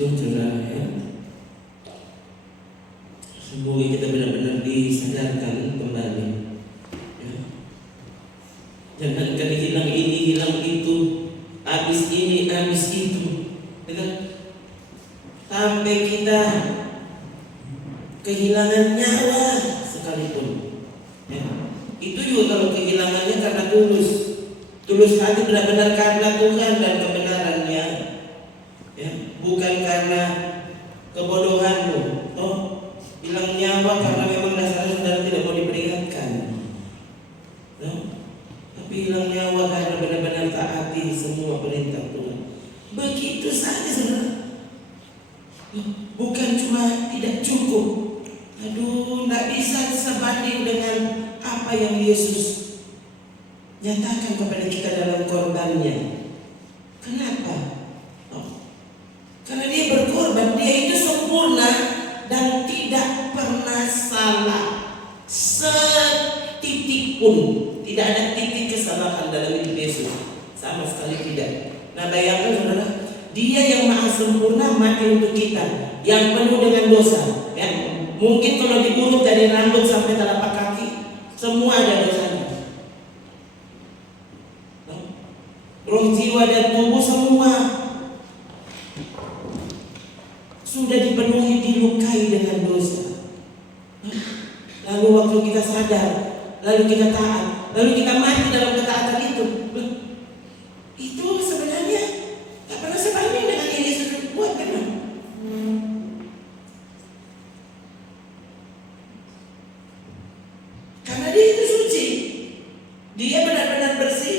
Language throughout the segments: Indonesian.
situ saudara ya. Semoga kita benar-benar disadarkan kembali ya. Jangan kali hilang ini, hilang itu, habis ini, habis itu ya. Sampai kita kehilangan nyawa sekalipun ya. Itu juga kalau kehilangannya karena tulus hati, benar-benar karena Tuhan dan kebenarannya ya. Bukan karena kebodohanmu. Hilang nyawa karena memang dasarnya saudara tidak mau diperingatkan ya. Tapi hilang nyawa karena benar-benar taati semua perintah Tuhan. Begitu saja saudara. Bukan cuma tidak cukup, tidak bisa sebanding dengan apa yang Yesus nyatakan kepada kita dalam korbannya. Kenapa? Karena dia berkorban, dia itu sempurna dan tidak pernah salah setitik pun. Tidak ada titik kesalahan dalam hidup Yesus, sama sekali tidak. Nah bayangkan saudara, dia yang maha sempurna mati untuk kita, yang penuh dengan dosa ya. Mungkin kalau diurut dari rambut sampai telapak kaki, semua ada dosanya. Roh, jiwa dan tubuh semua sudah dipenuhi, dilukai dengan dosa. Lalu waktu kita sadar, lalu kita taat, lalu kita mati dalam ketaatan itu sebenarnya tak pernah sebanding dengan yang Yesus buat kan? Karena dia itu suci, dia benar-benar bersih.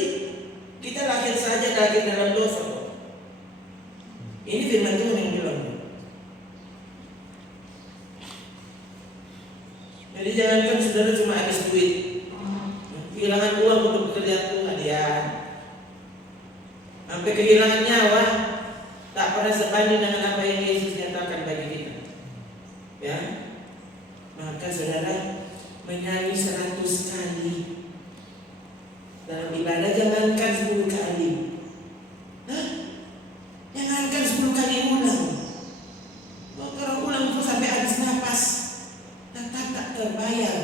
Kita lahir saja lahir dalam dosa. Ini firman Tuhan yang bilang. Jadi jangankan saudara cuma habis duit, kehilangan uang untuk pekerjaan Tuhan ya, sampai kehilangan nyawa, tak pernah sebanding dengan apa yang Yesus nyatakan bagi kita. Ya, maka saudara menyanyi 100 kali dalam ibadah, jangankan 10 kali, jangankan 10 kali ulang. Kalau ulang itu sampai habis nafas, tetap tak terbayar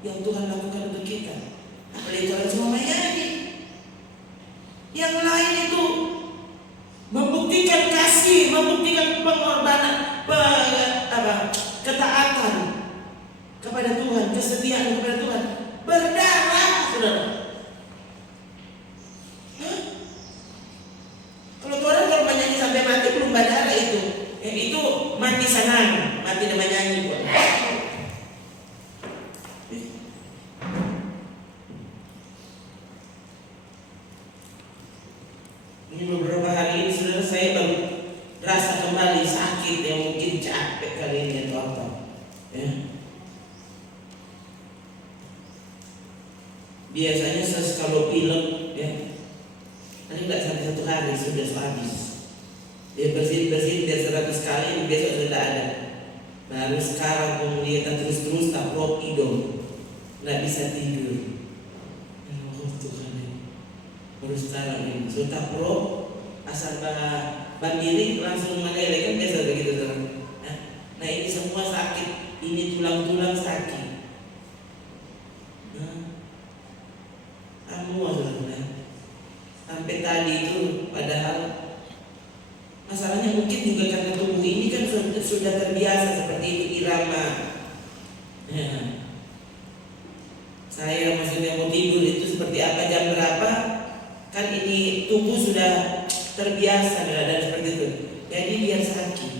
yang Tuhan lakukan untuk kita. Apalagi kalau cuma menyanyi. Yang lain itu membuktikan kasih, membuktikan pengorbanan, ketaatan kepada Tuhan, kesetiaan kepada Tuhan, berdarah, saudara. Kalau orang kalau menyanyi sampai mati belum berdarah itu mati senang, mati dengan menyanyi buat. Ini beberapa hari ini saudara, saya baru rasa kembali sakit yang mungkin capek kali ini atau apa ya. Biasanya kalau film ya, nanti nggak sampai 1 hari sudah habis. Dia bersin dia 100 kali, besok sudah ada. Baru sekarang kemudian terus taplok hidung, nggak bisa tidur. Oh Tuhan, baru sekarang ini sudah pro asal berdiri langsung meleleh kan biasa begitu tuh. Nah ini semua sakit, ini tulang-tulang sakit. Sampai tadi itu padahal masalahnya mungkin juga karena tubuh ini kan sudah terbiasa seperti itu irama. Saya maksudnya mau tidur itu seperti apa, jam berapa, kan ini tubuh sudah terbiasa dan seperti itu. Jadi biar sakit.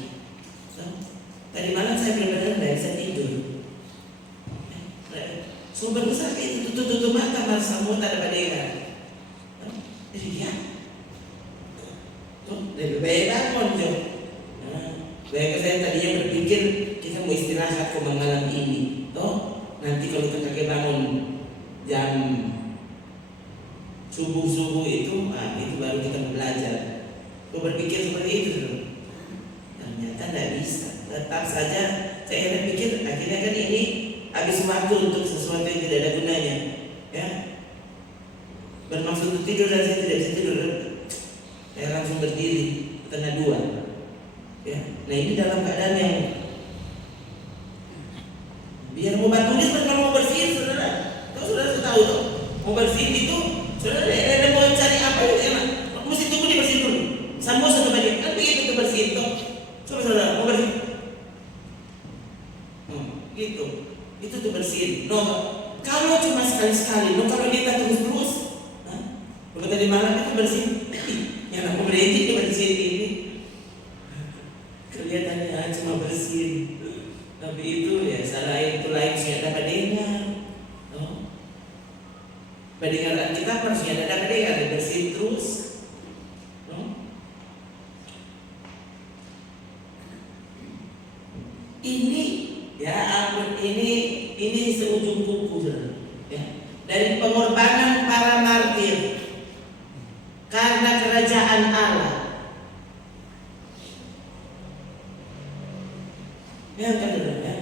Tadi malam saya benar-benar tidak bisa tidur. Sumber sakit itu tutup mata masa semua tak ada badannya. Jadi dia lebih baik bangun tuh. Baik saya tadinya berpikir kita mau istirahat ke malam ini. Nanti kalau kita bangun jam subuh itu, itu baru kita belajar. Aku berpikir seperti itu. Ternyata tidak bisa. Tetap saja saya pikir akhirnya kan ini habis waktu untuk sesuatu yang tidak ada gunanya. Ya, bermaksud untuk tidur dan saya tidak bisa tidur. Saya langsung berdiri 1:30. Ya. Nah ini dalam keadaan yang biar mau batunya seperti kalau mau bersihin, saudara. Saudara tahu tuh, mau bersihin itu, saudara ada mau cari apa itu enak, mesti tunggu dibersihin dulu. Sama satu bagian, kan begitu tuh bersihin tuh. Coba saudara mau bersihin, gitu, itu tuh bersihin. No, kalau cuma sekali-sekali, no kalau dia terus-terus, kalau tadi malam itu bersihin, yang aku berhenti dia bersihin ini, kelihatannya cuma bersihin. Tapi itu ya salah itu lain sih ada dengar, no? Pendengaran kita harusnya ada dengar bersihin terus, no? Ini ya ampun ini seujung kuku ya. Dari pengorbanan para martir karena kerajaan Allah. Ya kan ya.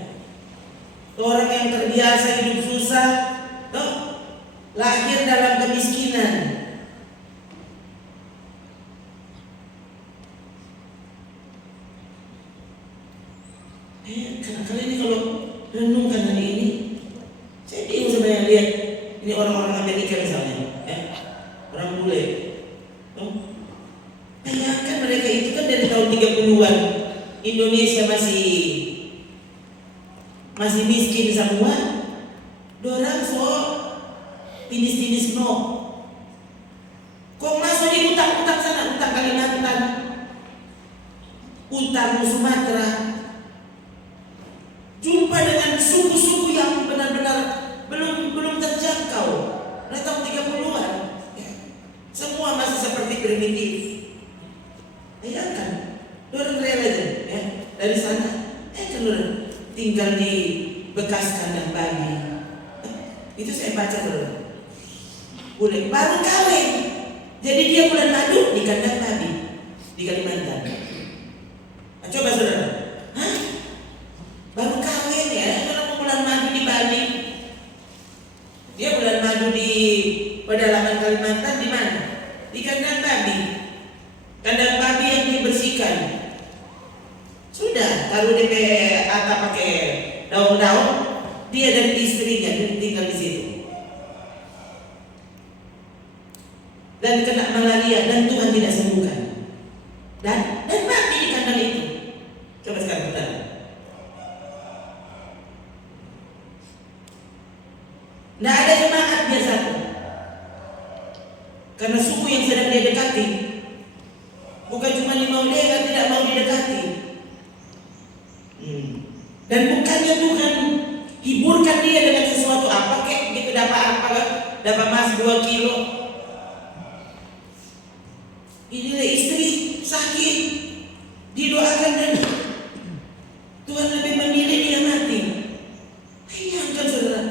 Orang yang terbiasa hidup susah, toh, lahir dalam kemiskinan. Kali ini kalau renungkan hari ini, saya bingung sebenarnya lihat ini orang-orang Amerika misalnya, ya, orang bule, toh, bayangkan mereka itu kan dari tahun 30-an Indonesia masih miskin semua, dorang so tinis-tinis no. Kok masuk di utang sana, utang Kalimantan, utang Sumatera, jumpa dengan suku-suku yang benar-benar belum terjangkau. Nah, tahun 30-an, ya, semua masih seperti primitif. Bayangkan, dorang rela ya dari sana, dorang tinggal di bekas kandang babi. Itu saya baca saudara. Boleh baru kawin. Jadi dia bulan madu di kandang babi di Kalimantan. Nah, coba saudara. Hah? Baru kawin ya, orang bulan madu di Bali. Dia bulan madu di pedalaman Kalimantan di mana? Di kandang babi. Kandang babi yang dibersihkan. Sudah, taruh DP atap pakai daun-daun, dia dan istrinya tinggal di situ. Dan kena malaria dan Tuhan tidak sembuhkan. Dan mati di kandang itu. Coba sekarang benar. Tidak ada jemaat biasa. Karena suku yang sedang dia dekati bukan cuma mau dia tidak mau didekati. Dan bukannya Tuhan hiburkan dia dengan sesuatu apa kek gitu, dapat emas 2 kilo. Inilah istri sakit, didoakan dan Tuhan lebih memilih dia mati. Bayangkan saudara,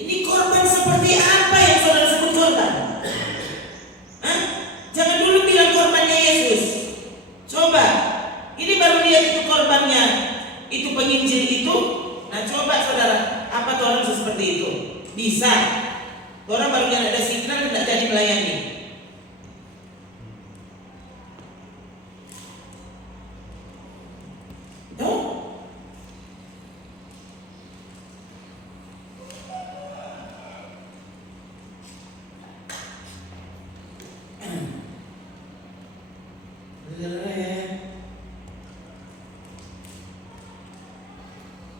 ini korban seperti apa yang saudara sebut korban? Hah? Jangan dulu bilang korbannya Yesus. Coba, ini baru lihat itu korbannya, itu penginjil itu. Nah coba saudara, apa orang seperti itu? Bisa. Orang baru yang ada signal tidak jadi melayani.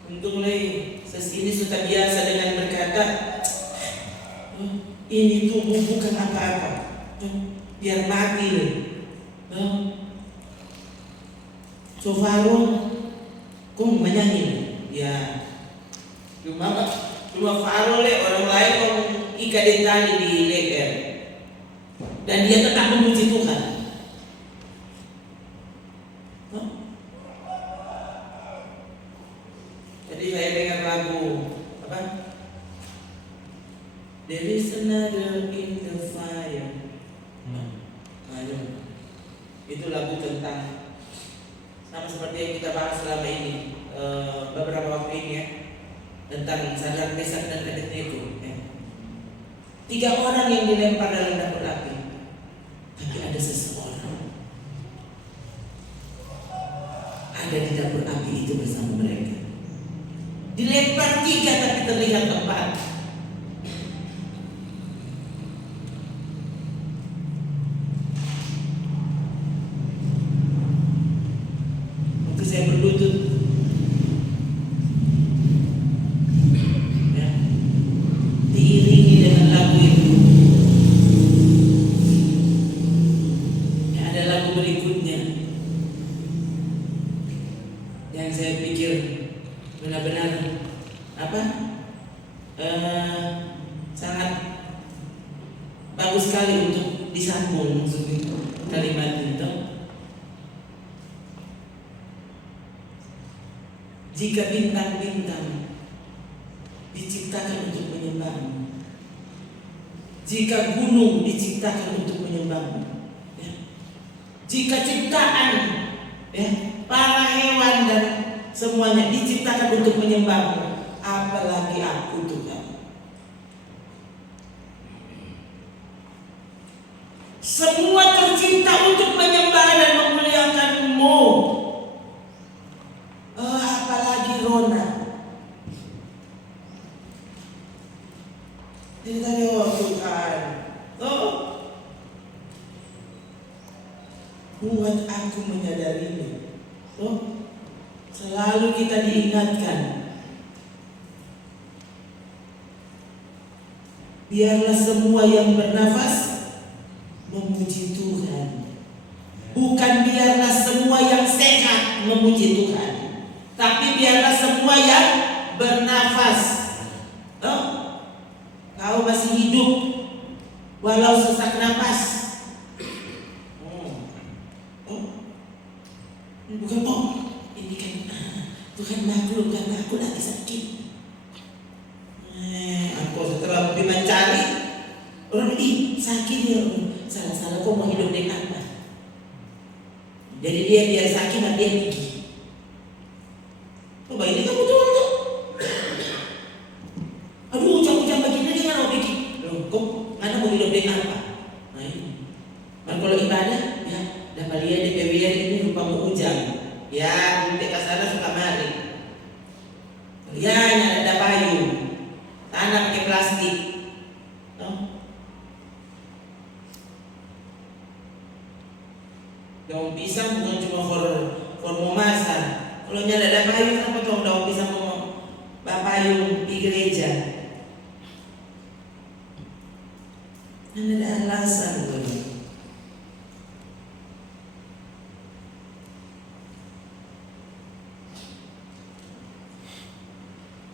Untuk mulai ini sudah biasa dengan berkata, ini tubuh bukan apa-apa, biar mati. So Faro, kok menyanyi? Ya, cuma Faro orang lain mau ikat tali di leher, dan dia tetap memuji Tuhan. Jadi saya dengar lagu apa? There is another in the fire. Itu lagu tentang sama seperti yang kita bahas selama ini beberapa waktu ini ya, tentang Sadrak Mesak dan Abednego. 3 orang yang dilempar dalam dapur api, tapi ada seseorang itu bersama mereka. Dilempar 3 tapi terlihat 4. Waktu saya berlutut, ya, diiringi dengan lagu itu. Ya, ada lagu berikutnya yang saya pikir benar-benar sangat bagus sekali untuk disambung kalimat itu. Jika bintang-bintang diciptakan untuk menyembahmu, jika gunung diciptakan untuk menyembahmu, ya, jika ciptaan, ya, para hewan dan semuanya diciptakan untuk menyembahmu, apalagi aku, Tuhan. Semua tercipta untuk menyembah dan memuliakan-Mu. Apalagi Rona. Jadi tadi, oh Tuhan, buat aku menyadarinya. Selalu kita diingatkan, biarlah semua yang bernafas memuji Tuhan. Bukan biarlah semua yang sehat memuji Tuhan, tapi biarlah semua yang bernafas. Kau masih hidup walau sesak napas. Bukan ini kan Tuhan maklum karena aku lagi sakit. Aku setelah lebih mencari orang ini sakit ya, salah kok mau hidup dengan apa? Jadi dia biar sakit nanti dia pergi. Coba ini kan betul tuh. Aduh, ujang-ujang begini dia nggak mau pergi. Loh, kok nggak mau hidup dengan apa? Nah ini. Kalau ibadah, ya, dapat dia di PWR ini lupa mau ujang. Ya, nanti kasar suka mari. Ya, ada payung, tanah pakai plastik. Daun pisang bukan cuma for memasak. Kalau nyala ada payung, kenapa tuh daun pisang mau payung di gereja? Kan ada alasan tuh.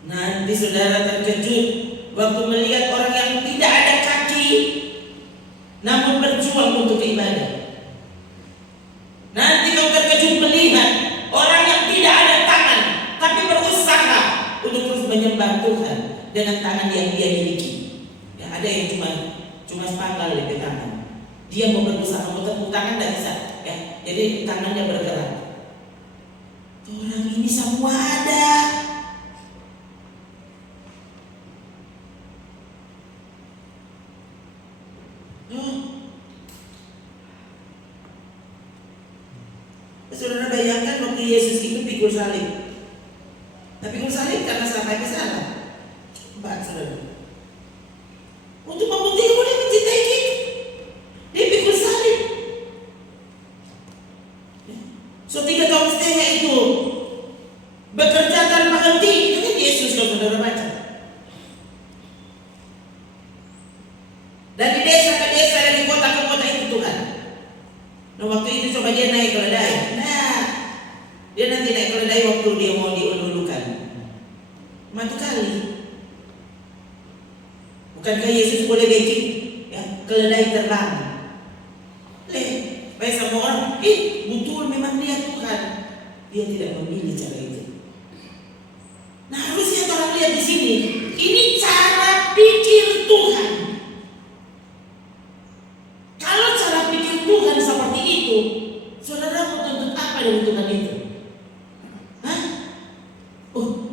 Nanti saudara terkejut waktu melihat orang yang tidak ada kaki namun berjuang untuk ibadah. Nanti kau terkejut melihat orang yang tidak ada tangan tapi berusaha untuk terus menyembah Tuhan dengan tangan yang dia miliki. Ya, ada yang cuma sepanggal di tangan. Dia mau berusaha mau tepuk tangan tidak bisa. Ya, jadi tangannya bergerak. Orang ini semua ada. Saudara bayangkan waktu Yesus itu pikul salib. Tapi pikul salib karena sampai ke sana. Coba saudara. Untuk membuktikan bahwa dia mencintai kita, dia pikul salib. So 3 tahun setengah itu bekerja tanpa henti. Itu kan Yesus kalau saudara baca. Dari desa ke desa, dari kota ke kota itu Tuhan. Nah waktu itu coba dia naik keledai. Dia nanti naik keledai waktu dia mau diululukan. Matu kali. Bukankah Yesus boleh bikin, ya, keledai terbang? Baik sama orang, betul memang dia Tuhan. Dia tidak memilih cara itu. Nah harusnya orang lihat di sini, ini cara pikir Tuhan. Kalau cara pikir Tuhan seperti itu, saudara mau tuntut apa dari Tuhan itu?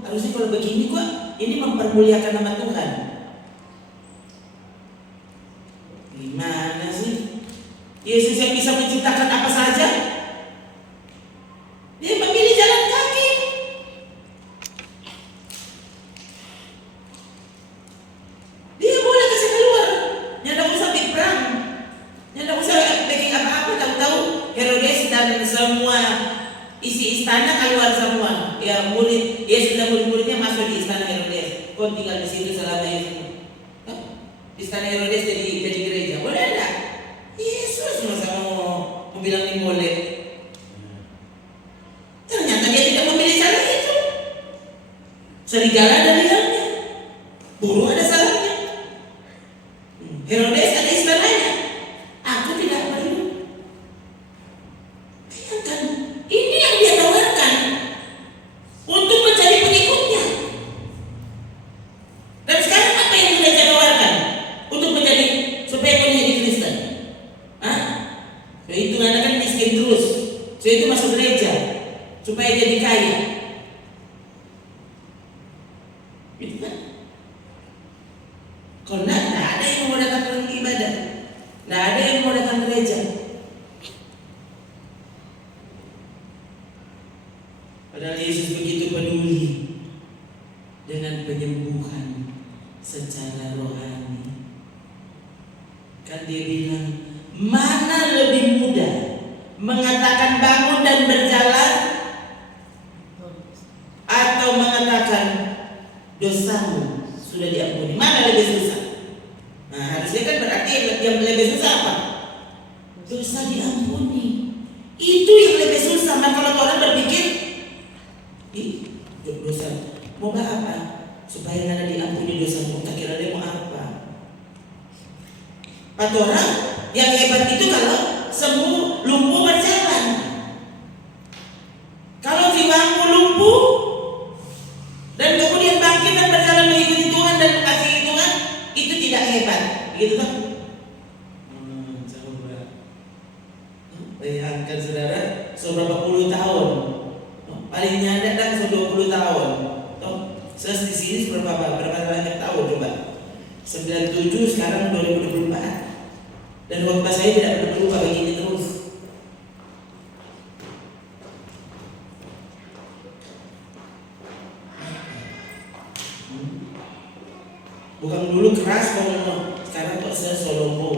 Harusnya kalau begini kok ini mempermuliakan nama Tuhan. Gimana sih? Yesus yang bisa menciptakan apa saja, dia memilih jalan kaki. kau tinggal di situ selama ini. Istana Herodes jadi gereja, boleh enggak? Yesus masa mau bilang ini boleh? Ternyata dia tidak memilih cara itu. Serigala ada di dalamnya, burung ada salahnya, Herodes ada istananya. Aku tidak perlu. Bayangkan, ini yang dia tawarkan untuk mencari pengikutnya. Dan sekarang apa yang dia tawarkan untuk menjadi supaya kau jadi Kristen? So itu kan miskin terus. So itu masuk gereja supaya jadi kaya. Gitu kan? Kalau tidak ada yang mau datang ke ibadah, tidak ada yang mau datang ke gereja. Padahal Yesus begitu peduli dengan penyembuhan secara rohani. Kan dia bilang, mana lebih mudah mengatakan bangun dan berjalan atau mengatakan dosamu sudah diampuni? Mana lebih susah? Nah, harusnya kan berarti yang lebih susah apa? Dosa diampuni. Itu yang lebih susah. Nah, kalau orang berpikir, dosa mau apa? Supaya nggak diampuni dosamu. Tak kira dia mau apa? Orang yang hebat itu kalau sembuh lumpuh berjalan. Kalau jiwamu lumpuh dan kemudian bangkit dan berjalan mengikuti Tuhan dan mengasihi Tuhan, itu tidak hebat, begitu kan? Coba bayangkan saudara, seberapa puluh tahun, paling nyadar kan 20 tahun. Saya di sini berapa banyak tahun coba? 97 sekarang 2024. Dan khotbah saya tidak berubah begini terus. Bukan dulu keras ngomong, sekarang kok saya solomo.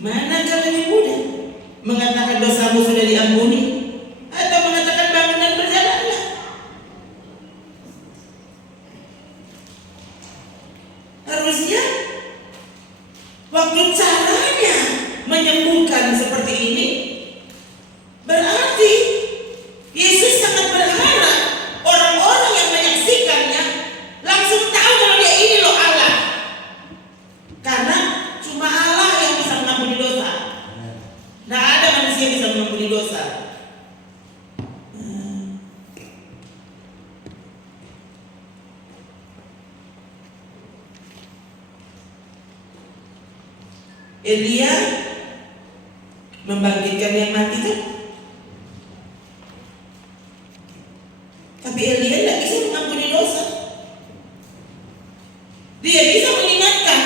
Mana kalau lebih mudah mengatakan dosamu sudah diampuni atau mengatakan bangun dan berjalanlah? Harusnya waktu caranya menyembuhkan seperti ini, berarti Yesus sangat berharap orang-orang yang menyaksikannya langsung tahu kalau dia ini loh Allah. Karena cuma Allah yang bisa mengampuni dosa. Tidak ada manusia yang bisa mengampuni dosa. Elia membangkitkan yang mati kan? Tapi Elia tidak bisa mengampuni dosa. Dia bisa mengingatkan,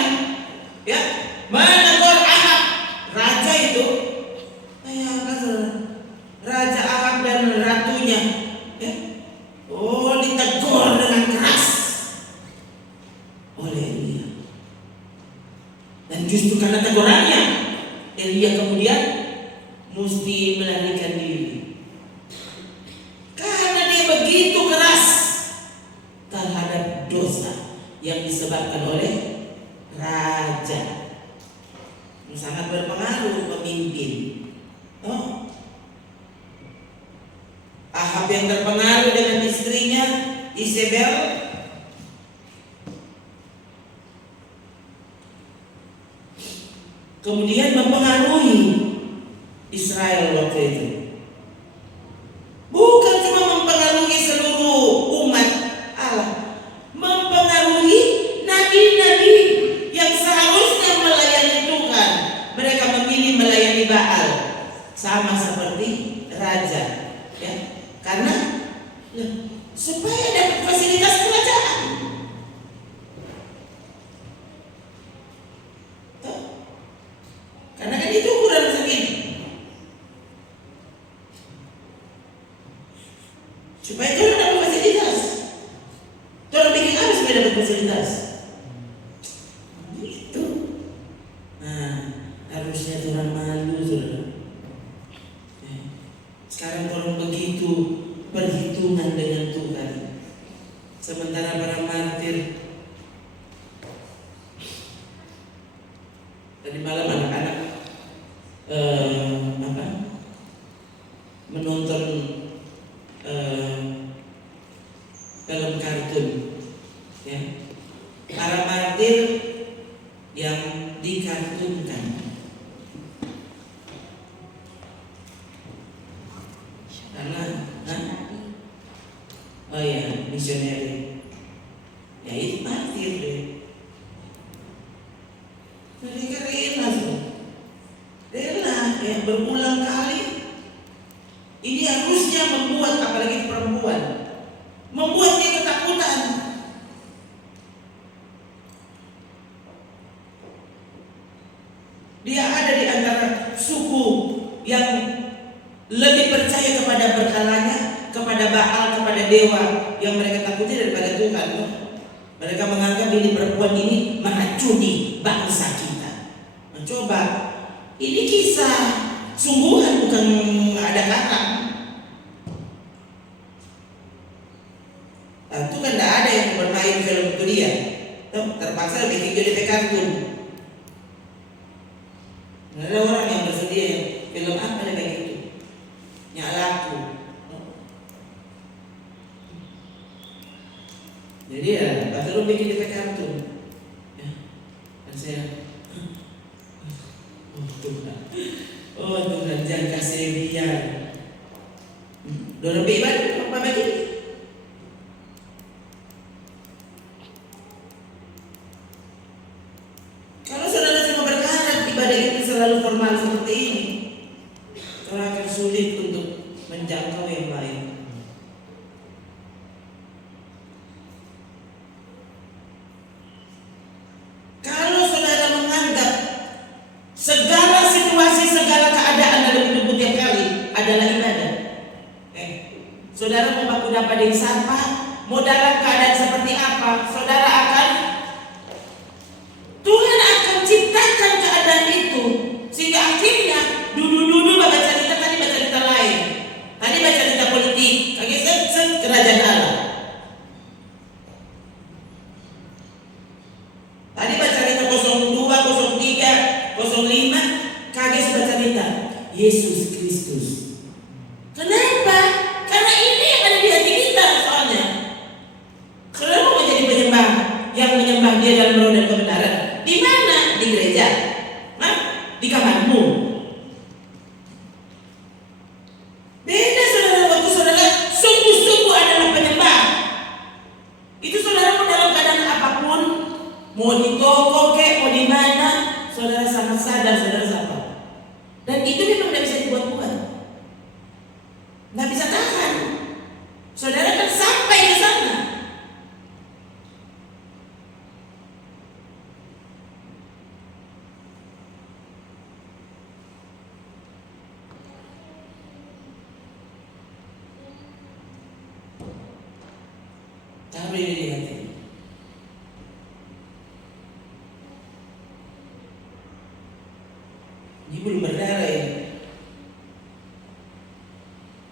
ya, mana kau Ahab, raja itu, Raja Ahab dan ratunya, ya, ditegur dengan keras oleh Elia. Dan justru karena tegurannya, Elia kemudian mesti melarikan diri. Karena dia begitu keras terhadap dosa yang disebabkan oleh raja. Sangat berpengaruh pemimpin. Ahab yang terpengaruh dengan istrinya Isabel, kemudian mempengaruhi Israel waktu itu. Bukan cuma mempengaruhi seluruh umat Allah, mempengaruhi nabi-nabi yang seharusnya melayani Tuhan. Mereka memilih melayani Baal, sama seperti raja, ya, karena supaya dapat fasilitas kerajaan. Karena kan itu ukuran segini. Supaya orang dapat fasilitas. Orang bikin apa supaya dapat fasilitas? Itu. Nah, harusnya orang malu, saudara. itu perhitungan dengan Tuhan. Sementara para martir, tadi malam anak-anak menonton film kartun, ya. Para martir yang dikartunkan. Oh ya, misioneri. Ya itu martir deh. Mereka rela tuh. Rela ya berulang kali. Ini harusnya membuat, apalagi perempuan, membuat dia ketakutan. Dia ada di antara suku yang lebih percaya kepada berhalanya, kepada Baal, kepada dewa yang mereka takuti daripada Tuhan. Mereka menganggap ini perempuan ini meracuni bangsa kita. Mencoba, ini kisah sungguhan, bukan ada kata. Tentu kan tidak ada yang bermain film itu dia. Terpaksa bikin jadi kartun. Ada orang yang bersedia film apa kayak gitu, yang laku. Jadi ya, pas lu bikin di kartun, ya, dan saya, oh Tuhan, jangan kasih dia. Dorong ibadah apa begini? Kalau saudara cuma berharap ibadah itu selalu formal seperti ini, saudara akan sulit untuk menjangkau yang lain. Kalau saudara menganggap segala situasi, segala keadaan dalam hidup tiap kali adalah ibadah, saudara mau baku dapat yang siapa, mau dalam keadaan seperti apa, saudara akan, Tuhan akan ciptakan keadaan itu sehingga akhirnya duduk baca cerita, tadi baca cerita lain, tadi baca cerita politik, lagi set kerajaan Allah, tadi baca cerita 02, 03, 05, kaget baca cerita Yesus Kristus. Kenapa? Karena ini yang ada di hati kita soalnya. Saudara mau menjadi penyembah yang menyembah Dia dalam roh dan kebenaran. Di mana? Di gereja? Di kamarmu? Beda saudara, waktu saudara sungguh-sungguh adalah penyembah. Itu saudara mau dalam keadaan apapun, mau di toko kek, mau di mana, saudara sangat sadar saudara siapa. Dan itu memang tidak bisa dibuat-buat, nggak bisa tahan. Saudara kan sampai ke sana. Taruh ini di hati. Ini belum berdarah ya.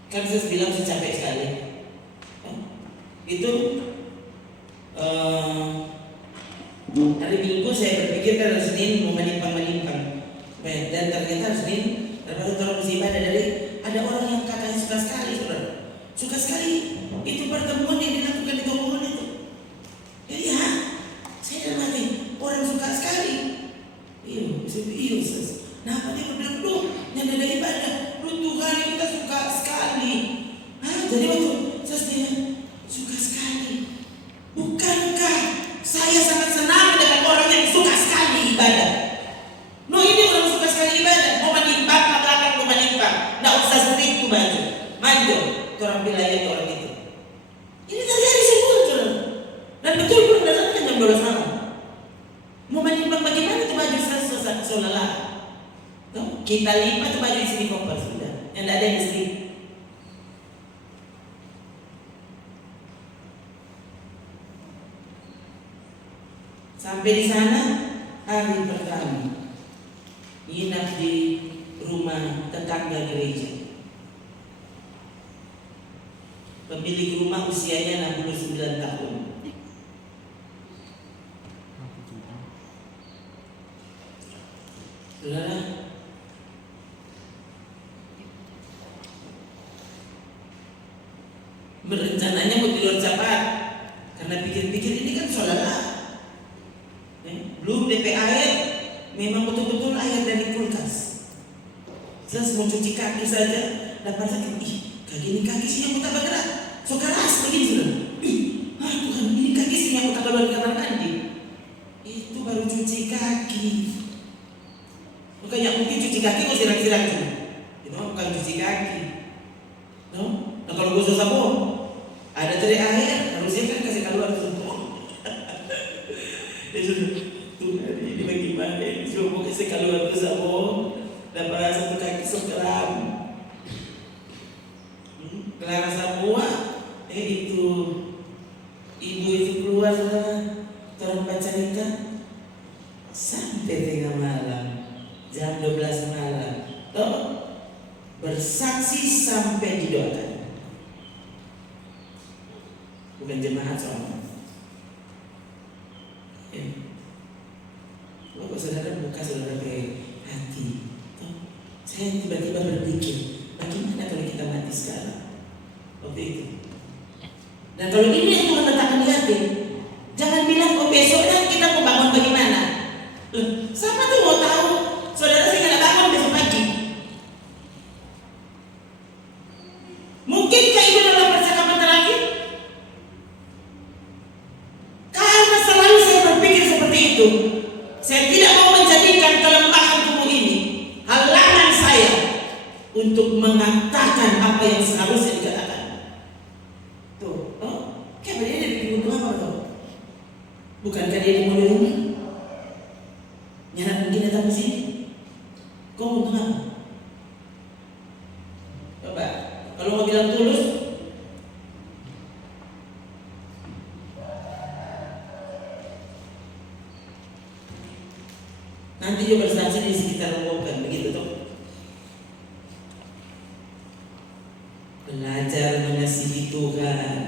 Kan saya bilang saya capek sekali. Itu hari Minggu saya berpikir kan Senin mau menimpang. Dan ternyata Senin terbaru terus ibadah ada orang yang katanya suka sekali, saudara. Suka sekali itu pertemuan yang dilakukan di Tomohon itu. Jadi saya dalam hati orang suka sekali. Iya, nah apa dia berbilang yang ada ibadah, Tuhan kita suka sekali. Jadi waktu saya suka sekali. Bukankah saya sangat senang dengan orang yang suka sekali ibadah? Ini orang suka sekali ibadah. Mau menimbang, mau menimbang. Nggak usah sering tuh baju. Maju, orang wilayah itu orang itu. Ini terjadi semua, saudara. Dan betul berdasarkan jam 12 malam. Mau menimbang bagaimana itu baju saudara? Kita lipat tuh baju di sini koper sudah. Yang tidak ada yang di sini. Sampai di sana hari pertama nginap di rumah tetangga gereja. Pemilik rumah usianya 69 tahun. Saudara, berencananya mau tidur cepat karena pikir-pikir ini kan saudara, belum DP air, memang betul-betul air dari kulkas. Terus mau cuci kaki saja, dapat sakit. Kaki ini kaki sih yang tak bergerak, so keras begini sudah. Tuhan, ini kaki sih yang tak keluar kamar mandi. Itu baru cuci kaki. Bukannya mungkin cuci kaki kok siram-siram cuma. Itu bukan cuci kaki. No? Nah kalau gosok sabun, ada dari air, harusnya kan kasih keluar semua. Tuhan ini bagaimana ini? Coba kasih keluar ke sabun, dan merasa tuh kaki sekeram. Kelar semua, itu ibu itu keluar orang baca cerita sampai tengah malam. Jam 12 malam, bersaksi sampai didoakan. Bukan jemaat soalnya. Kalau saudara buka saudara ke hati, saya tiba-tiba berpikir, bagaimana kalau kita mati sekarang? Waktu itu. Dan kalau ini yang Tuhan letakkan di hati, jangan bilang besoknya kita mau bangun bagaimana. Siapa tuh mau tahu? Saudara sih nggak bangun besok pagi. Mungkinkah itu dalam percakapan terakhir? Karena selalu saya berpikir seperti itu. Saya tidak mau menjadikan kelemahan tubuh ini halangan saya untuk mengatakan apa yang seharusnya dikatakan. Tuh, kayak dia dari gunung apa tuh? Bukankah dia di mulai rumah? Nyana mungkin datang ke sini. Kau untung apa? Coba, kalau mau bilang tulus, nanti juga bersaksi di sekitar rombongan, begitu toh? Belajar mengasihi Tuhan.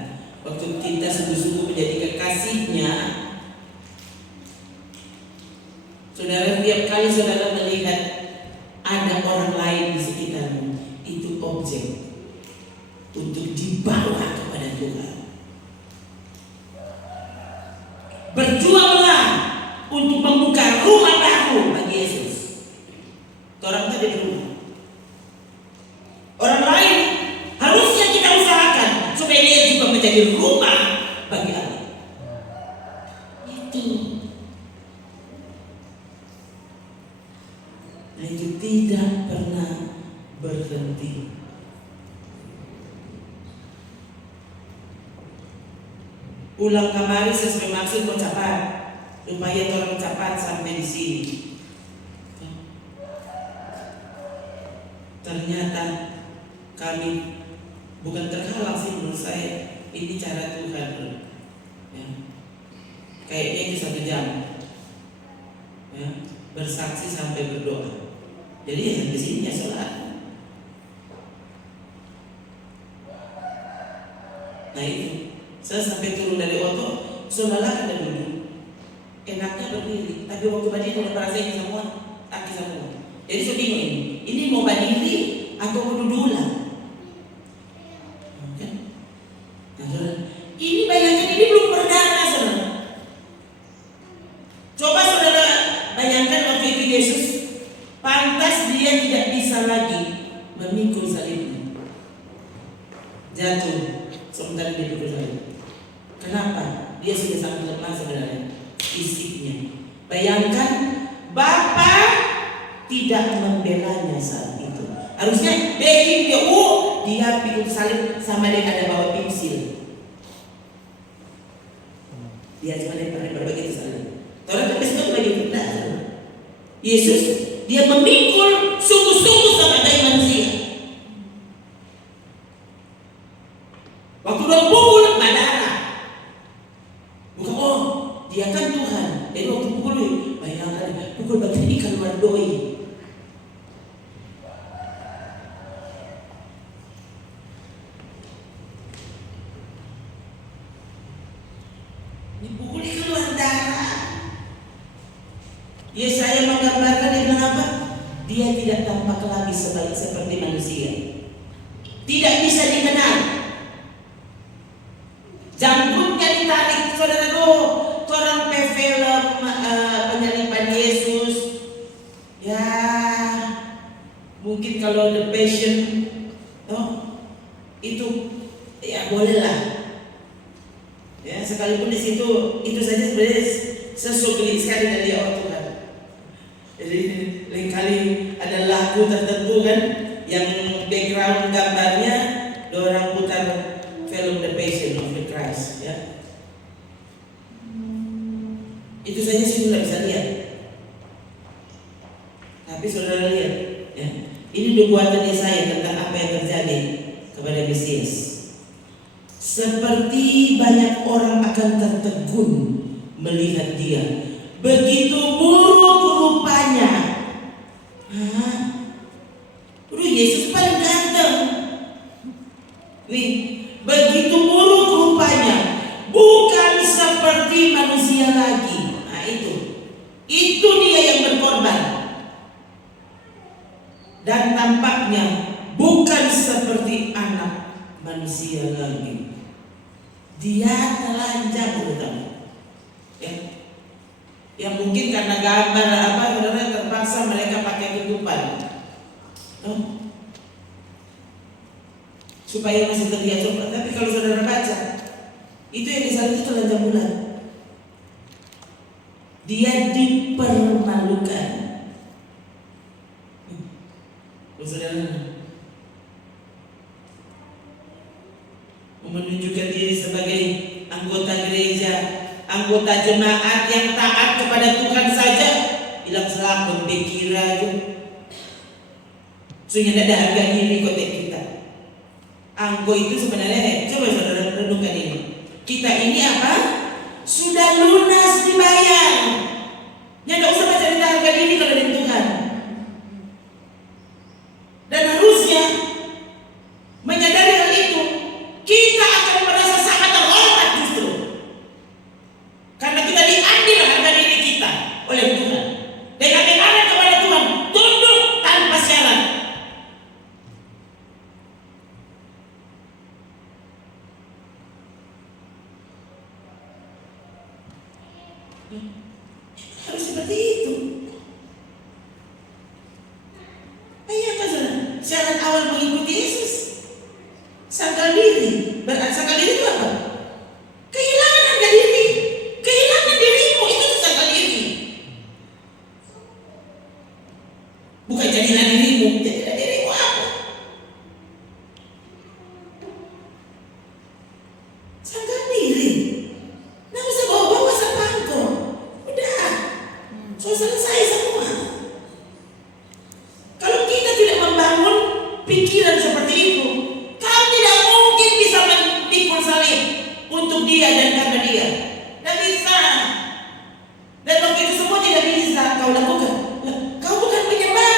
Waktu kita sungguh-sungguh menjadi kekasihnya, saudara, tiap kali saudara melihat ada orang lain di sekitarmu, itu objek untuk dibawa kepada Tuhan. Berjuanglah untuk membuka rumah baru bagi Yesus. Orang tadi di rumah. Orang lain harusnya kita usahakan supaya dia juga menjadi rumah bagi Allah. Itu. Nah itu tidak pernah berhenti. Ulang kembali sesuai maksud ucapan, supaya orang cepat sampai di sini. Ternyata kami bukan terhalang sih menurut saya. Ini cara Tuhan. Ya. Kayaknya itu 1 jam. Ya. Bersaksi sampai berdoa. Jadi ya di sini ya sholat. Nah itu, saya sampai turun dari oto, sholat ada dulu. Enaknya berdiri, tapi waktu berdiri udah merasain semua, kaki semua. Jadi saya bingung ini mau berdiri atau mau duduk ulang? Nah, ini bayangkan ini belum berdarah, saudara. Coba saudara bayangkan waktu itu Yesus pantas dia tidak bisa lagi memikul salibnya, jatuh sementara dia pikul salib. Kenapa? Dia sudah sangat lemah sebenarnya fisiknya. Bayangkan Bapa tidak membelanya saat itu. Harusnya backing dia, dia pikul salib sama dia ada bawa pensil. Dia cuma lempar begitu salib. Orang tak bisa begitu. Yesus dia memikul sungguh-sungguh sebagai manusia. Waktu dia pukul berdarah. Bukan dia kan Tuhan. Jadi waktu pukul bayangkan pukul bagian ikan luar doi. Dipukuli keluar darah. Yesaya menggambarkan, dia bilang apa? Dia tidak tampak lagi seperti manusia, tidak bisa dikenal. Janggutnya ditarik, saudara. Orang film penyaliban Yesus, ya mungkin kalau The Passion, itu ya bolehlah. Ya sekalipun di situ itu saja sebenarnya sesuai sekali dari Tuhan. Jadi lain kali ada lagu tertentu kan yang background gambarnya orang putar film The Passion of the Christ, ya. Itu saja sih tidak bisa lihat. Tapi saudara lihat, ya, ini nubuatan Yesaya tentang apa yang terjadi kepada Mesias. Seperti banyak orang akan tertegun melihat dia, begitu buruk rupanya. Yesus paling ganteng. Begitu buruk rupanya, bukan seperti manusia lagi. Itu dia yang berkorban. Dan tampaknya bukan seperti anak manusia lagi. Dia telanjang, ya. Yang mungkin karena gambar saudara, terpaksa mereka pakai tutupan, supaya masih terlihat coba. Tapi kalau saudara baca, itu yang disalib itu telanjang bulat. Dia dipermalukan. Saudara, menunjukkan diri sebagai anggota gereja, anggota jemaat yang taat kepada Tuhan saja, bilang selaku bekira itu. Sehingga tidak ada harga diri kotek kita. Angko itu sebenarnya, coba saudara renungkan ini. Kita ini apa? Sudah lunas dibayar. Ya tidak usah mencari harga diri kalau dari Tuhan. Dan harusnya menyadari hal itu, kita akan merasa sangat terhormat justru. Karena kita diambil harga diri kita oleh Tuhan. Dengan berada kepada Tuhan, tunduk tanpa syarat. Harus seperti itu. Syarat awal mengikuti Yesus, sangkal diri. Sangkal diri itu apa? Kehilangan harga diri, kehilangan dirimu, itu sangkal diri. Bukan jadilah dirimu, jadilah dirimu apa? Sangkal diri. Nggak usah bawa-bawa sapangko. Udah, selesai semua. Kalau kita tidak membangun pikiran seperti itu, kau tidak mungkin bisa memikul salib untuk dia dan karena dia. Tidak bisa. Dan waktu itu semua tidak bisa kau lakukan. Kau bukan penyembah.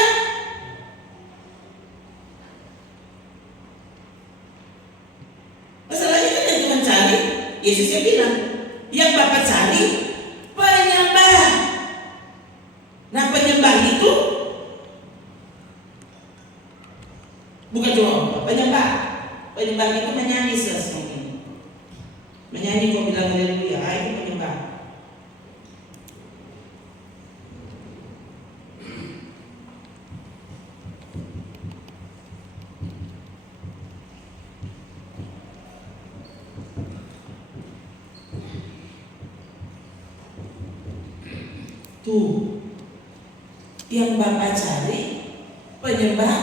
Masalahnya kan yang Tuhan cari, Yesus yang bilang, yang Bapa cari penyembah. Nah, penyembah itu bukan cuma penyembah. Penyembah itu menyanyi sesuatu. Menyanyi kau bilang haleluya, itu penyembah. Tuh, yang Bapak cari penyembah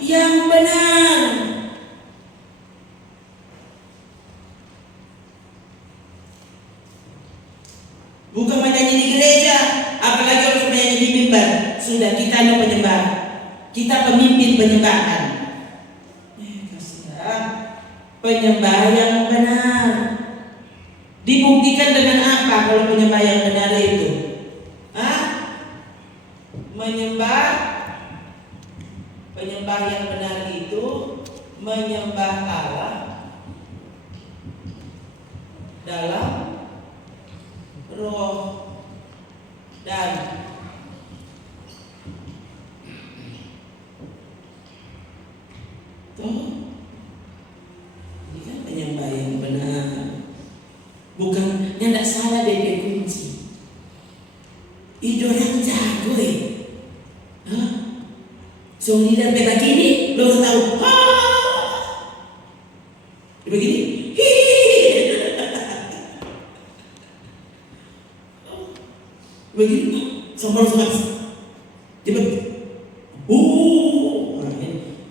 yang benar. Bukan menyanyi di gereja, apalagi harus menyanyi di mimbar. Sudah, kita ada penyembah, kita pemimpin penyembahan. Penyembah yang benar dibuktikan dengan apa kalau penyembah yang benar itu? Penyembah yang benar itu menyembah Allah dalam tidak salah DP kunci. Itu orang jago so lihat begini, lo tahu begini, begini, sombong semangat, cepat,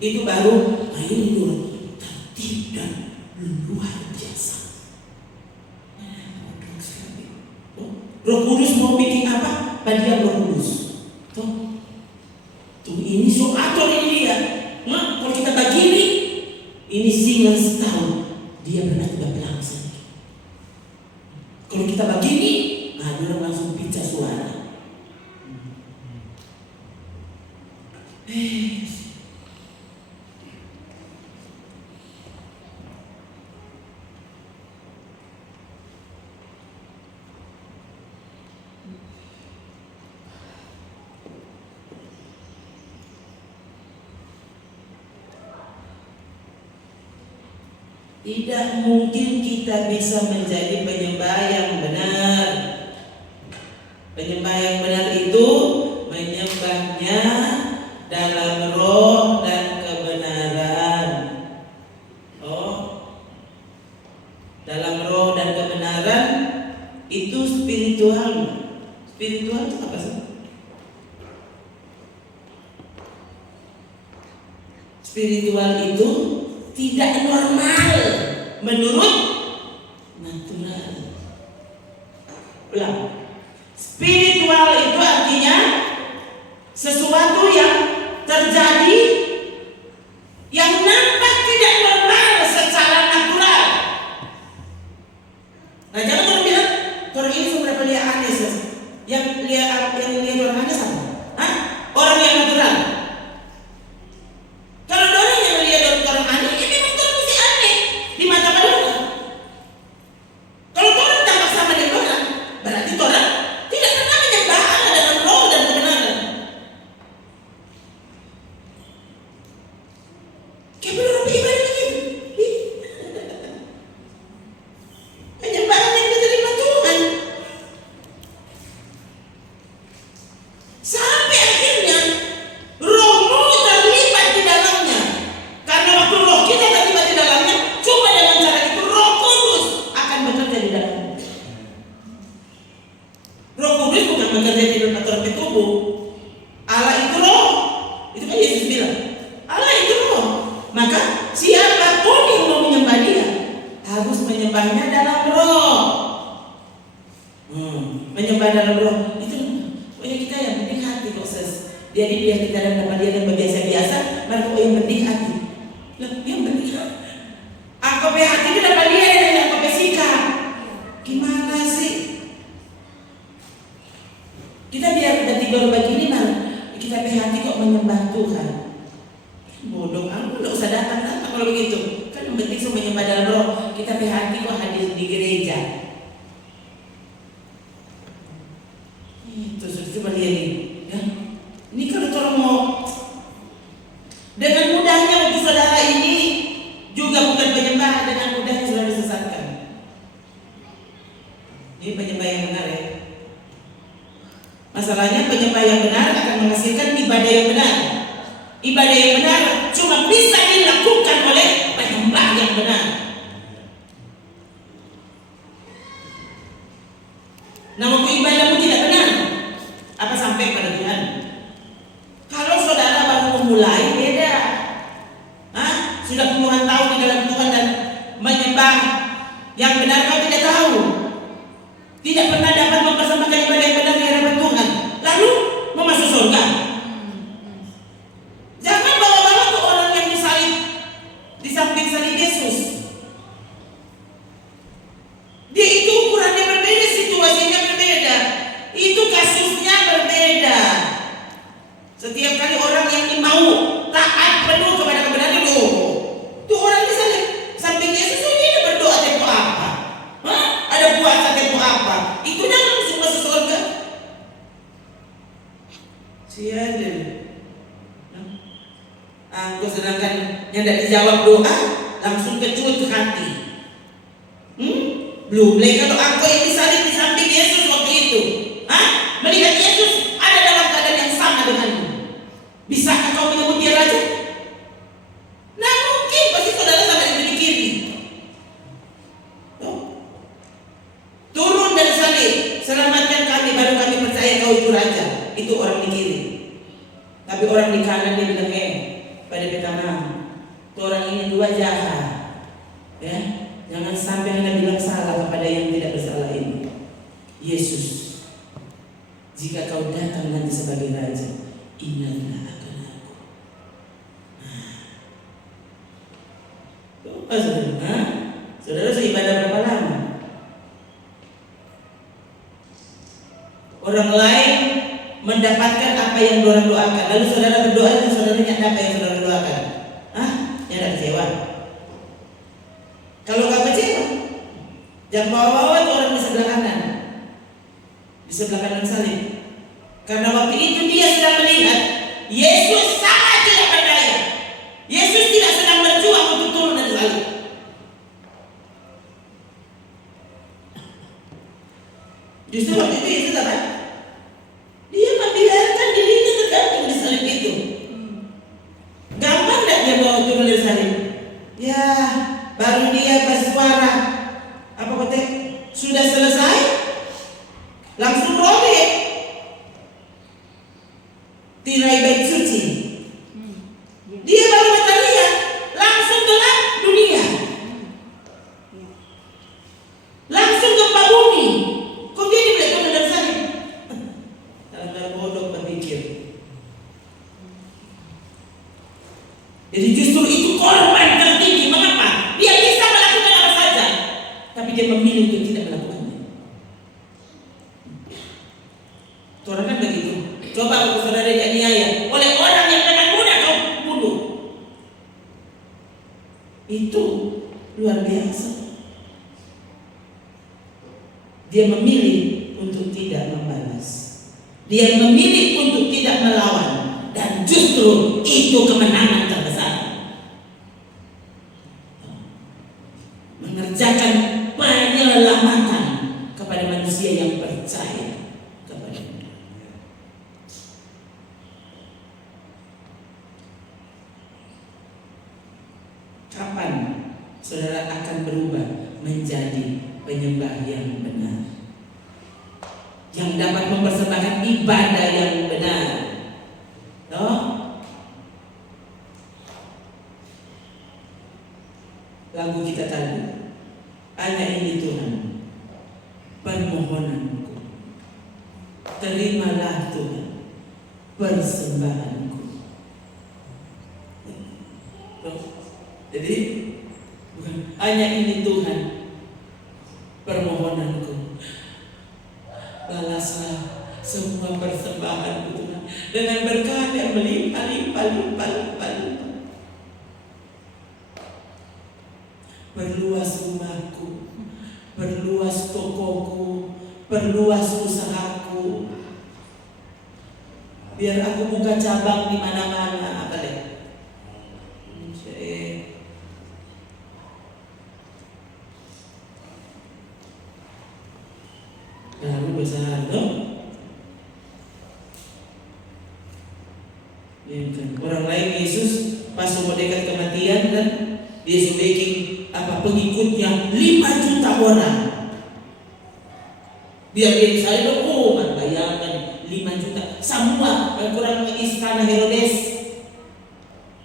itu baru, ini tertib dan luar biasa. Roh Kudus mau bikin apa? Pada Roh Kudus. Tuh ini so atur ini dia. Kalau kita begini, ini single setahun dia pernah tidak berlangsung. Kalau kita begini, dia langsung pecah suara. Tidak mungkin kita bisa menjadi penyembah yang benar. Penyembah yang benar itu menyembahnya dalam roh dan kebenaran. Dalam roh dan kebenaran itu spiritual. Spiritual itu apa sih? Spiritual itu tidak normal menurut natural. Ulang. Spiritual itu artinya sesuatu yang terjadi yang nampak tidak normal secara natural. Nah, jangan orang bilang orang ini sudah lihat aneh. Yang lihat orang aneh sama. Orang yang natural. Itu jangan langsung masuk surga. Belum lagi kalau engkau yang disalib di samping Yesus waktu itu, melihat Yesus ada dalam keadaan yang sama denganmu, bisakah kau menyebut dia raja? Nah mungkin pasti saudara sampai di kiri. Turun dari salib, selamatkan kami, baru kami percaya kau itu raja. Itu orang di kiri. Tapi orang di kanan dia bilang, pada pertama, orang ini dua jahat, ya, jangan sampai Anda bilang salah kepada yang tidak bersalah ini. Yesus, jika kau datang nanti sebagai raja, ingatlah akan aku. Saudara seibadah berapa lama? Orang lain mendapatkan apa yang orang doakan, lalu saudara berdoa dan saudara nyata apa yang saudara doakan. Nyata kecewa. Kalau kau kecewa, jangan bawa-bawa itu orang di sebelah kanan, di sebelah kanan salib. Karena waktu itu dia sedang melihat Yesus sangat tidak berdaya. Yesus tidak sedang berjuang untuk turun dari salib. Justru waktu itu Yesus apa? Dia membiarkan dirinya tergantung di salib itu. Gampang tidak dia bawa turun dari salib? Ya, baru dia bersuara, apa kata? Sudah selesai, langsung robek tirai bait suci. Dia baru berteriak, langsung gelap dunia, langsung gempa bumi. Kok dia boleh turun dari salib? Dalam bodoh berpikir. Jadi justru itu korban tertinggi. Mengapa? Dia bisa melakukan apa saja, tapi dia memilih untuk tidak melakukannya. Orang kan begitu. Coba kalau saudara dianiaya oleh orang yang dengan mudah kau bunuh, itu luar biasa. Dia memilih untuk tidak membalas. Dia memilih untuk tidak melawan. Dan justru itu kemenangan terbesar. Mengerjakan penyelamatan kepada manusia yang percaya kepada-Nya. Kapan saudara akan berubah menjadi penyembah yang benar, yang dapat mempersembahkan ibadah yang benar? Lagu kita tadi, hanya ini Tuhan permohonanku, terimalah Tuhan persembahanku. Jadi bukan hanya ini Tuhan permohonanku, balaslah semua persembahanku Tuhan dengan berkat yang melimpah. Perluas rumahku, perluas tokoku, perluas usahaku, biar aku buka cabang di mana-mana. Apa deh? Baru besar dong. Orang lain Yesus pas mau dekat kematian kan, dia sudah pengikutnya 5 juta orang. Biar dia misalnya bayangkan 5 juta. Semua kurang istana Herodes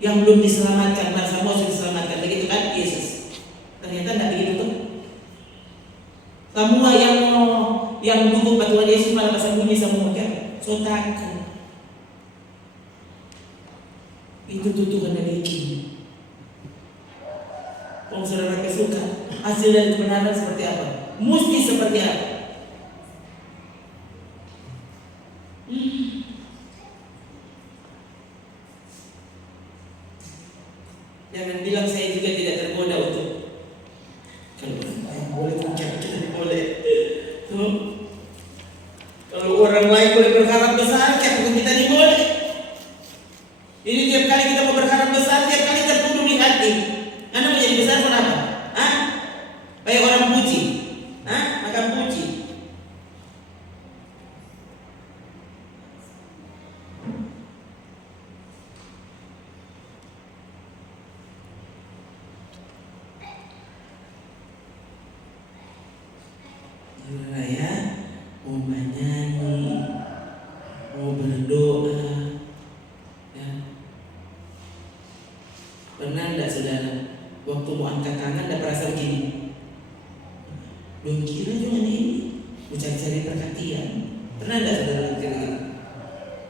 yang belum diselamatkan, semua sudah diselamatkan. Begitu kan Yesus? Ternyata tidak begitu tuh. Semua yang dukung Tuhan Yesus malah bersembunyi semua kan. So takut. Itu Tuhan yang bikin. Kalau saudara kesuka hasil dari kebenaran seperti apa? Mesti seperti apa? Jangan bilang saya juga tidak tergoda untuk kalau boleh puncak kita boleh. Kalau orang lain boleh berharap besar, kenapa kita tidak boleh? Ini tiap kali kita mau berharap besar, tiap kali tertuduh di hati. Anda menjadi besar kenapa? Kayak orang puji. Ya, mau menyanyi, mau berdoa, ya. Pernah enggak saudara, waktu mau angkat tangan ada perasaan begini, belum kira juga ini, mau cari-cari perhatian. Pernah enggak saudara kira gitu?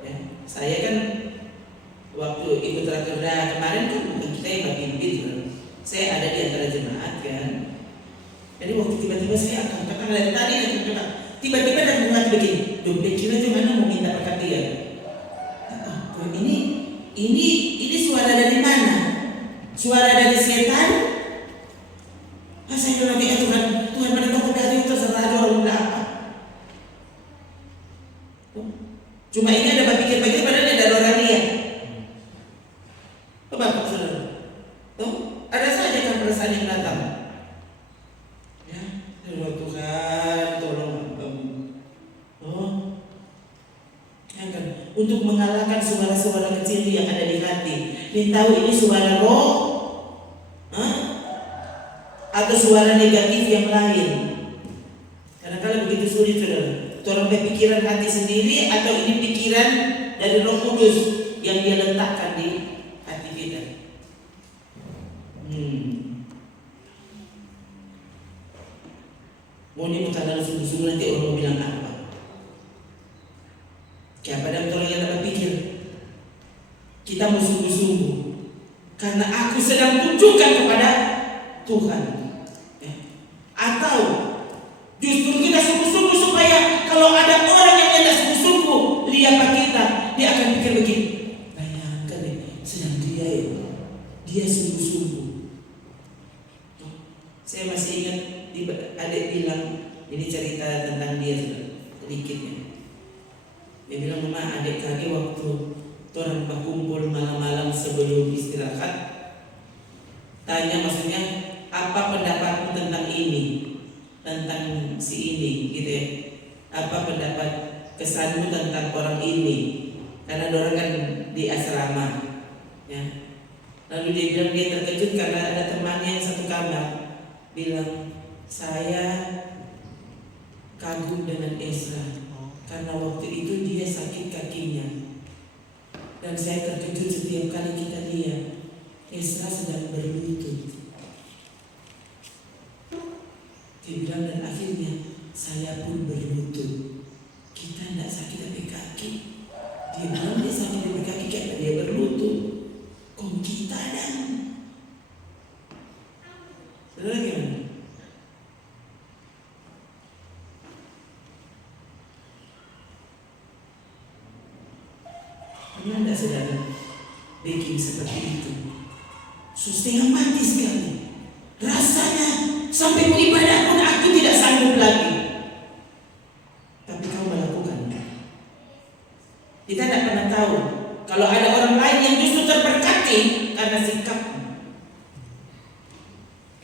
Ya, saya kan waktu ikut rakerda kemarin kan bukan kita yang pimpin, saya ada di antara jemaat kan. Jadi waktu tiba-tiba saya akan katakan dari tadi dan tiba-tiba dan mengat begini, dompet kira mana mau minta perhatian. Ini suara dari mana? Suara dari setan? Saya bilang Tuhan pada takut hati terserah aja orang bilang apa. Cuma ini ada berpikir begitu padahal ada orang lihat. Bapak saudara, ada saja kan perasaan yang datang. Ya, Tuhan tolong kan untuk mengalahkan suara-suara kecil yang ada di hati. Ini tahu ini suara roh, atau suara negatif yang lain. Karena kalau begitu sulit saudara. Orang berpikiran hati sendiri atau ini pikiran dari Roh Kudus yang dia letakkan di hati kita. Mau ini bukan dalam sungguh-sungguh nanti orang mau bilang apa? Kayak pada orang yang dapat pikir kita mau sungguh-sungguh karena aku sedang tunjukkan kepada Tuhan, ya. Atau justru kita sungguh-sungguh supaya kalau ada orang yang tidak sungguh-sungguh lihat kita, dia akan pikir begini, bayangkan deh, sedang dia sungguh-sungguh. Saya masih ingat adik bilang, ini cerita tentang dia sedikitnya. Dia bilang, mama, adik kakek waktu orang berkumpul malam-malam sebelum istirahat, tanya maksudnya apa pendapatmu tentang ini, tentang si ini, gitu ya. Apa pendapat kesanmu tentang orang ini? Karena orang kan di asrama, ya. Lalu dia bilang dia terkejut karena ada temannya yang satu kamar bilang, saya kagum dengan Ezra karena waktu itu dia sakit kakinya dan saya terkejut setiap kali kita lihat Ezra sedang berlutut. Dia bilang dan akhirnya saya pun berlutut. Kita tidak sakit tapi kaki. Dia bilang dia sakit tapi kaki karena dia berlutut. Kok kita dan saudara gimana? Pernah tidak saudara bikin seperti itu? Setengah mati sekali. Rasanya sampai beribadah pun aku tidak sanggup lagi. Tapi kau melakukannya. Kita tidak pernah tahu kalau ada orang lain yang justru terberkati karena sikapmu.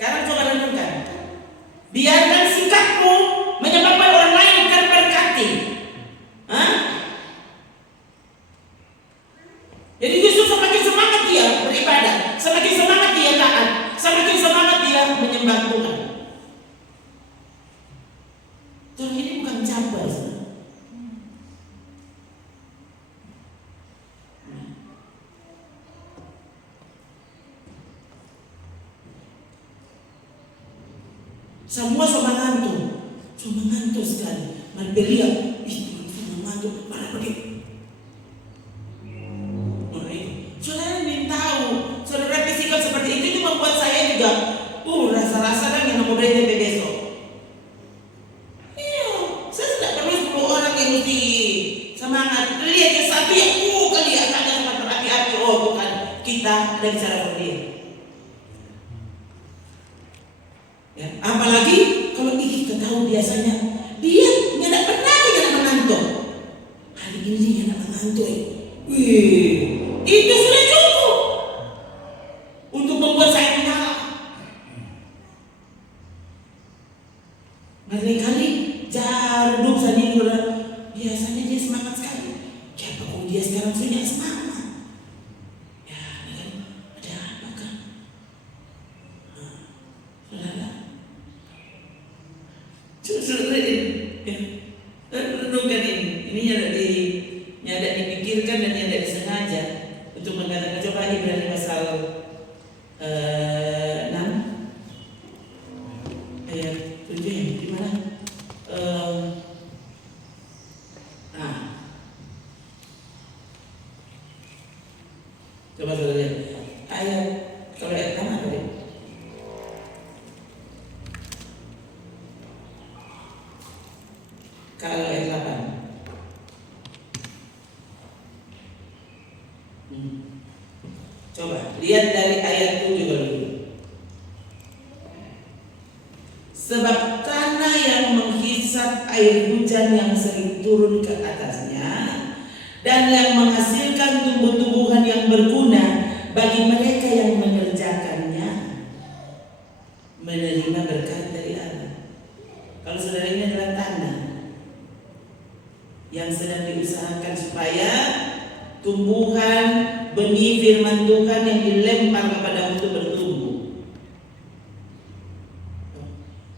Sekarang coba renungkan. Biarkan sikapmu menyebabkan orang lain terberkati. Jadi justru semakin semangat dia beribadah, semakin semangat dia taat, semakin semangat dia menyembah Tuhan. Tuhan ini bukan cabar. Semua semangat sekali. Mereka lihat, semangat mana pergi. Saudara ingin tahu, saudara bersikap seperti itu membuat saya juga rasa-rasa kan yang mau berhenti besok. Iya, saya tidak perlu 10 orang yang mesti semangat. Lihat yang satu yang kelihatannya sangat berapi-api. Bukan kita ada bicara berdiri. Ya, apalagi kalau kita tahu biasanya dia tidak pernah mengantuk. Hari ini dia tidak mengantuk. Itu sudah cukup untuk membuat saya menyala. Kali-kali jarduk saja biasanya dia semangat sekali. Kenapa kok dia sekarang sudah semangat? Ya, ada apa kan? Saudara, Ya. Renungkan ini nyada dipikirkan dan nyada disengaja untuk mengatakan. Coba Ibrani pasal 6 ayat 7 ya, di mana? Coba saudara lihat ayat, kalau ayat 6 apa dia? Kalau ayat 8 coba lihat dari ayat 7 dulu. Sebab tanah yang menghisap air hujan yang sering turun ke atasnya dan yang menghasilkan tumbuh-tumbuhan yang berguna bagi mereka yang mengerjakannya, menerima berkat dari Allah. Kalau saudara ini adalah tanah yang sedang diusahakan supaya tumbuhan benih firman Tuhan yang dilempar kepada untuk bertumbuh.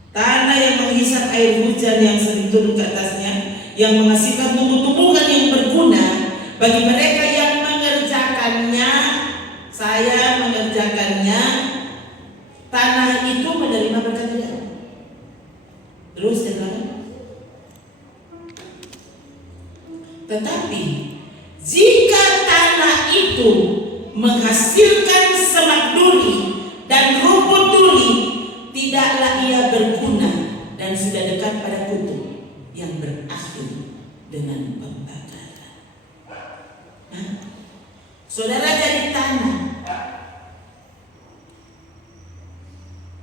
Tanah yang menghisap air hujan yang sering turun ke atasnya, yang menghasilkan tumbuh-tumbuhan yang berguna bagi mereka yang mengerjakannya. Saya mengerjakannya. Tanah itu menerima berkat dari Allah. Terus dia bilang, tetapi jika tanah itu menghasilkan semak duri dan rumput duri, tidaklah ia berguna dan sudah dekat pada kutu yang berakhir dengan pembakaran. Saudara jadi tanah,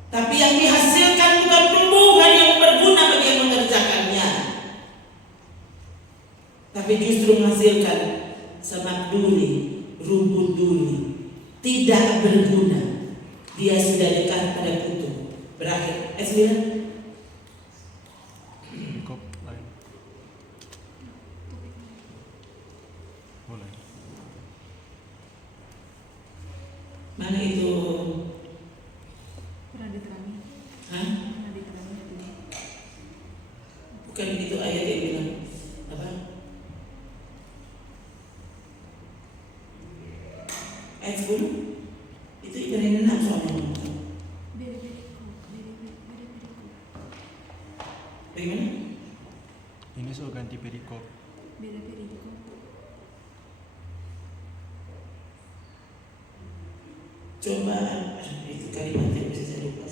tapi yang dihasilkan bukan tumbuhan yang berguna bagi yang mengerjakannya, tapi justru menghasilkan semak duri, rumput duri, tidak berguna. Dia sudah dekat pada kutu, berakhir. S9 mana itu? Bukan itu ayat yang bilang apa? Ayat 10 itu Ibrani 6 soalnya. Bagaimana? Ini soal ganti perikop. Beda perikop. Coba itu kalimatnya bisa saya lupa.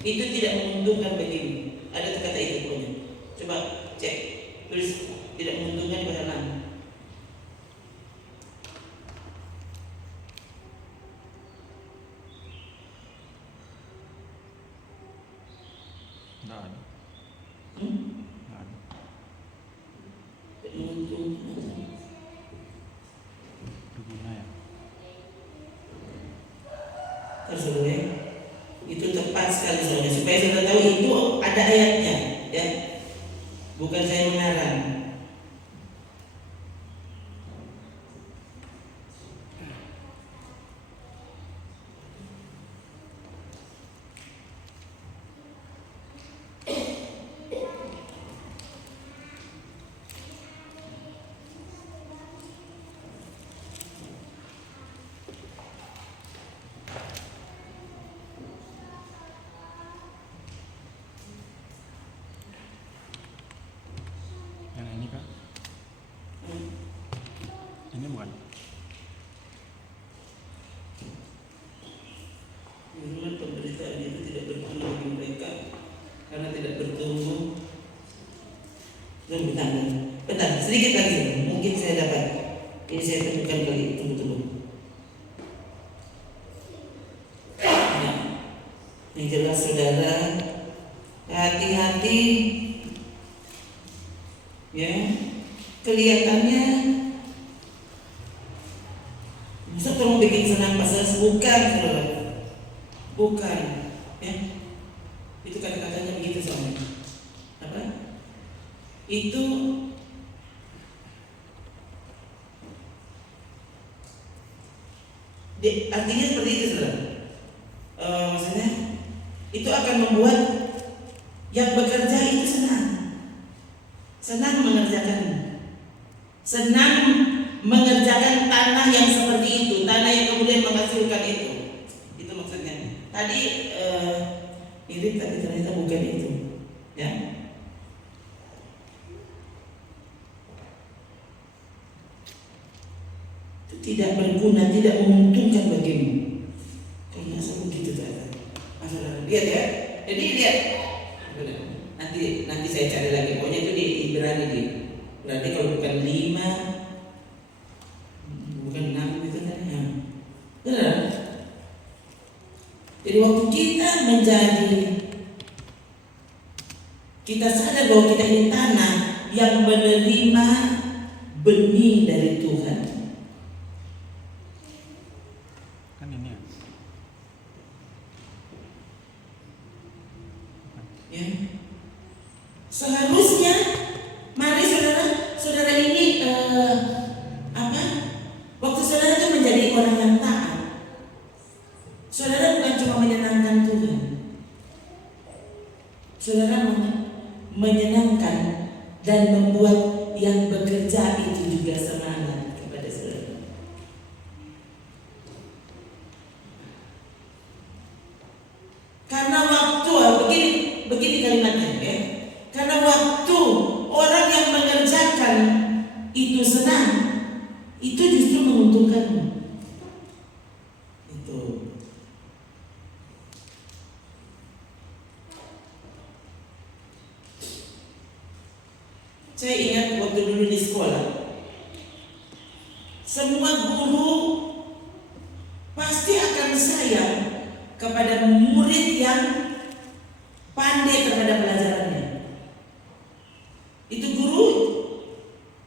Itu tidak menguntungkan bagimu. Ada kata itu pokoknya. Coba cek, tulis tidak menguntungkan di bahasa Arab. Nggak ada. Nggak ada. Menguntungkan. Berguna ya. Tersebut ya. Itu tepat sekali soalnya, supaya saudara tahu itu ada ayatnya, ya. Bukan saya mengarang. Yang ini kan? Ini bukan? Firman pemberitaan itu tidak berguna bagi mereka karena tidak bertumbuh. Bentar, sedikit lagi. Mungkin saya dapat. Ini saya temukan kali. Tunggu. Nah, yang jelas saudara, hati-hati. Ya, kelihatannya masa tolong bikin senang pasal bukan, saudara. Bukan, ya. Itu kata-katanya begitu sama. Apa? Itu Artinya seperti itu, saudara. Maksudnya itu akan membuat yang bekerja itu senang mengerjakan tanah yang seperti itu, tanah yang kemudian menghasilkan itu maksudnya. Tadi mirip tapi ternyata bukan itu, ya. Itu tidak berguna, tidak menguntungkan bagimu. Kalau nggak begitu ternyata. Masalah lihat ya. Jadi lihat. Nanti saya cari lagi. Pokoknya itu di Ibrani di. Berarti kalau bukan 5, bukan 6 itu kan ya. Benar. Jadi waktu kita sadar bahwa kita ini tanah yang menerima benih dari Tuhan. Kan ini ya. Seharusnya mari saudara ini waktu saudara itu menjadi orang yang taat, saudara bukan cuma menyenangkan Tuhan, saudara menyenangkan dan membuat yang bekerja itu juga semangat kepada saudara. Karena waktu begini kalimatnya ya. Karena waktu orang yang mengerjakan itu senang, itu justru menguntungkanmu. Itu. Saya ingat waktu dulu di sekolah, semua guru pasti akan sayang kepada murid yang pandai terhadap pelajarannya. Itu guru,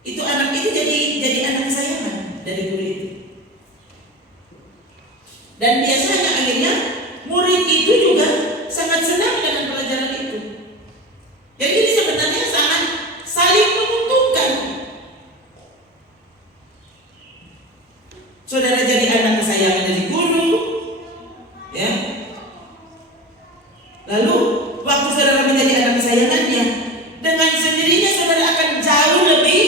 itu anak itu jadi anak kesayangan dari guru itu. Dan biasanya akhirnya murid itu juga sangat senang dengan pelajaran itu. Jadi ini sebenarnya sangat saling menguntungkan. Saudara jadi anak kesayangan dari guru, ya. Lalu waktu saudara menjadi anak kesayangannya, dengan sendirinya saudara akan jauh lebih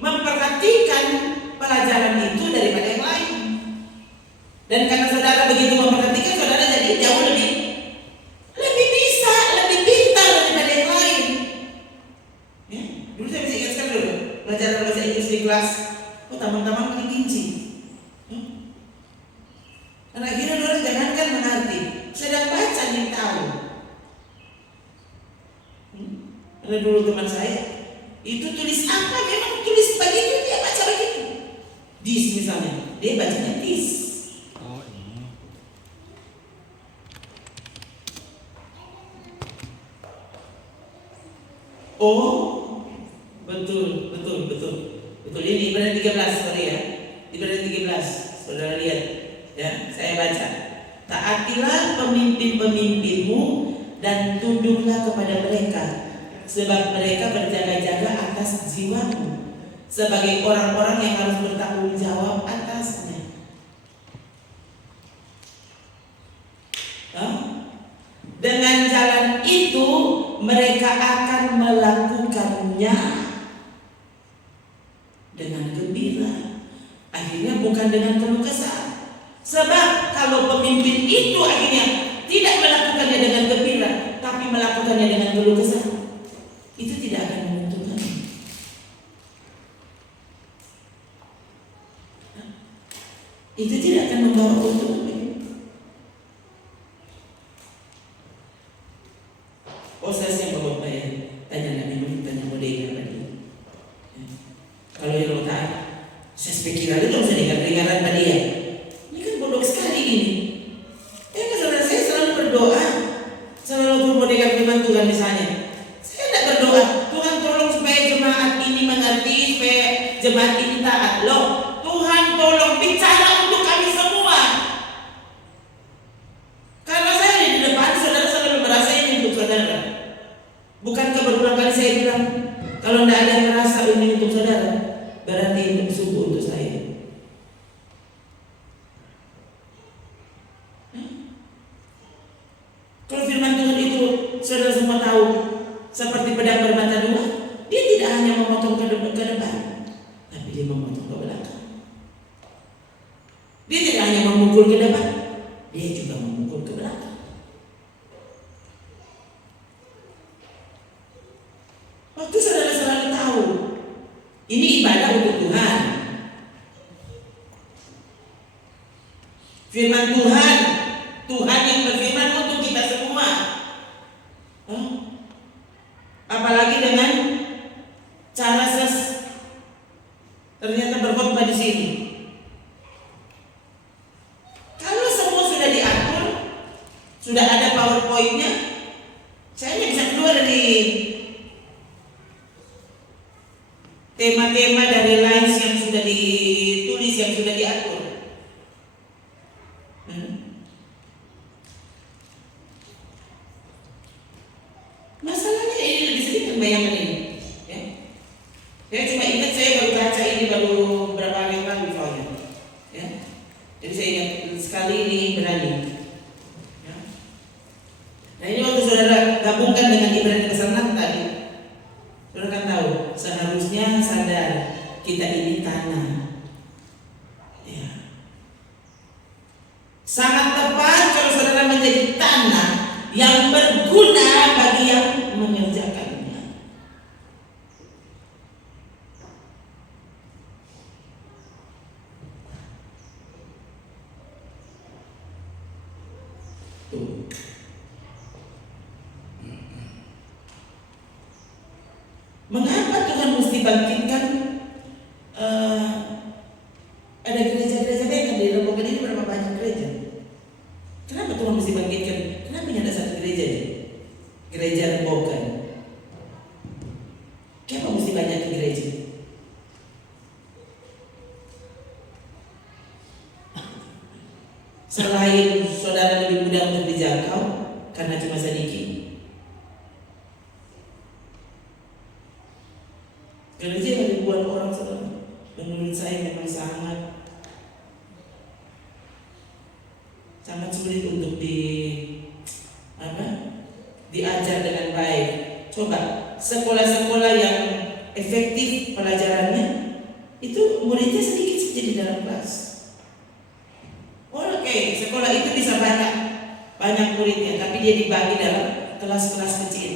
memperhatikan pelajaran itu daripada yang lain. Dan karena saudara begitu memperhatikan, saudara jadi jauh lebih bisa, lebih pintar daripada yang lain. Ya, dulu saya masih ingat sekali dulu pelajaran bahasa Inggris di kelas. Taman-taman paling ginci. Dan akhirnya orang jangankan mengerti, sedang baca nih tahu. Ada dulu teman saya, itu tulis apa? Memang tulis begitu, dia baca begitu. Dis misalnya, dia bacanya dis. Oh ini. Oh, betul. Ini Ibrani 13, sorry ya. Ibrani 13, saudara lihat. Ya, saya baca. Taatilah pemimpin-pemimpinmu dan tunduklah kepada mereka, sebab mereka berjaga-jaga atas jiwamu sebagai orang-orang yang harus bertanggung jawab atasnya. Dengan jalan itu mereka akan melakukannya dengan gembira, akhirnya bukan dengan keluh kesah. Sebab kalau pemimpin itu akhirnya tidak melakukannya dengan gembira, tapi melakukannya dengan keluh kesah, itu tidak akan menguntungkan. Itu tidak akan membawa keuntungan. Saya siap bawa bayar. Tanya Nabi Nuh, tanya modenya tadi. Kalau yang lo tahu, saya pikiran itu bisa dengar-dengaran tadi ya. Ini kan bodoh sekali ini. Saudara saya selalu berdoa, selalu bermodalkan firman Tuhan misalnya. Saya tidak berdoa, Tuhan tolong supaya jemaat ini mengerti, supaya jemaat ini taat. Loh, Tuhan tolong bicara untuk kami semua. Karena saya di depan, saudara selalu merasa ini untuk saudara. Bukankah berulang kali saya bilang, kalau tidak ada yang merasa ini untuk saudara, berarti itu sungguh untuk saya. hanya memotong ke depan, tapi dia memotong ke belakang. Dia tidak hanya memukul ke depan, dia juga memukul ke belakang. Waktu saudara-saudara tahu ini ibadah untuk Tuhan, firman Tuhan, Tuhan yang berfirman untuk kita semua. Apalagi dengan cara ternyata berkhotbah di sini. Kalau semua sudah diatur, sudah ada PowerPoint-nya, saya hanya bisa keluar dari tema-tema dari lines yang sudah ditulis, yang sudah diatur. Masalahnya ini lebih sedikit bayangan ini. Ya. Saya cuma ingat, saya baru baca ini baru beberapa hari yang lalu soalnya. Ya. Jadi saya ingat sekali ini berani. Ya. Nah ini waktu saudara gabungkan dengan Ibrani pasal 6 tadi, saudara kan tahu seharusnya sadar kita ini tanah. Ya. Sangat tepat kalau saudara menjadi tanah yang berguna bagi yang mengerjakannya. Tuh. Mengapa Tuhan mesti bangkitkan ada gereja-gereja kan di Rombongan ini berapa banyak gereja? Kenapa Tuhan mesti bangkitkan? Kenapa hanya ada satu gereja? Gereja Rombongan. Kenapa mesti banyak gereja? Selain saudara lebih mudah untuk dijangkau karena cuma sedikit. Gereja yang ribuan orang saudara, menurut saya memang sangat sulit untuk diajar dengan baik. Coba sekolah-sekolah yang efektif pelajarannya itu muridnya sedikit saja di dalam kelas. Oke, sekolah itu bisa banyak muridnya, tapi dia dibagi dalam kelas-kelas kecil.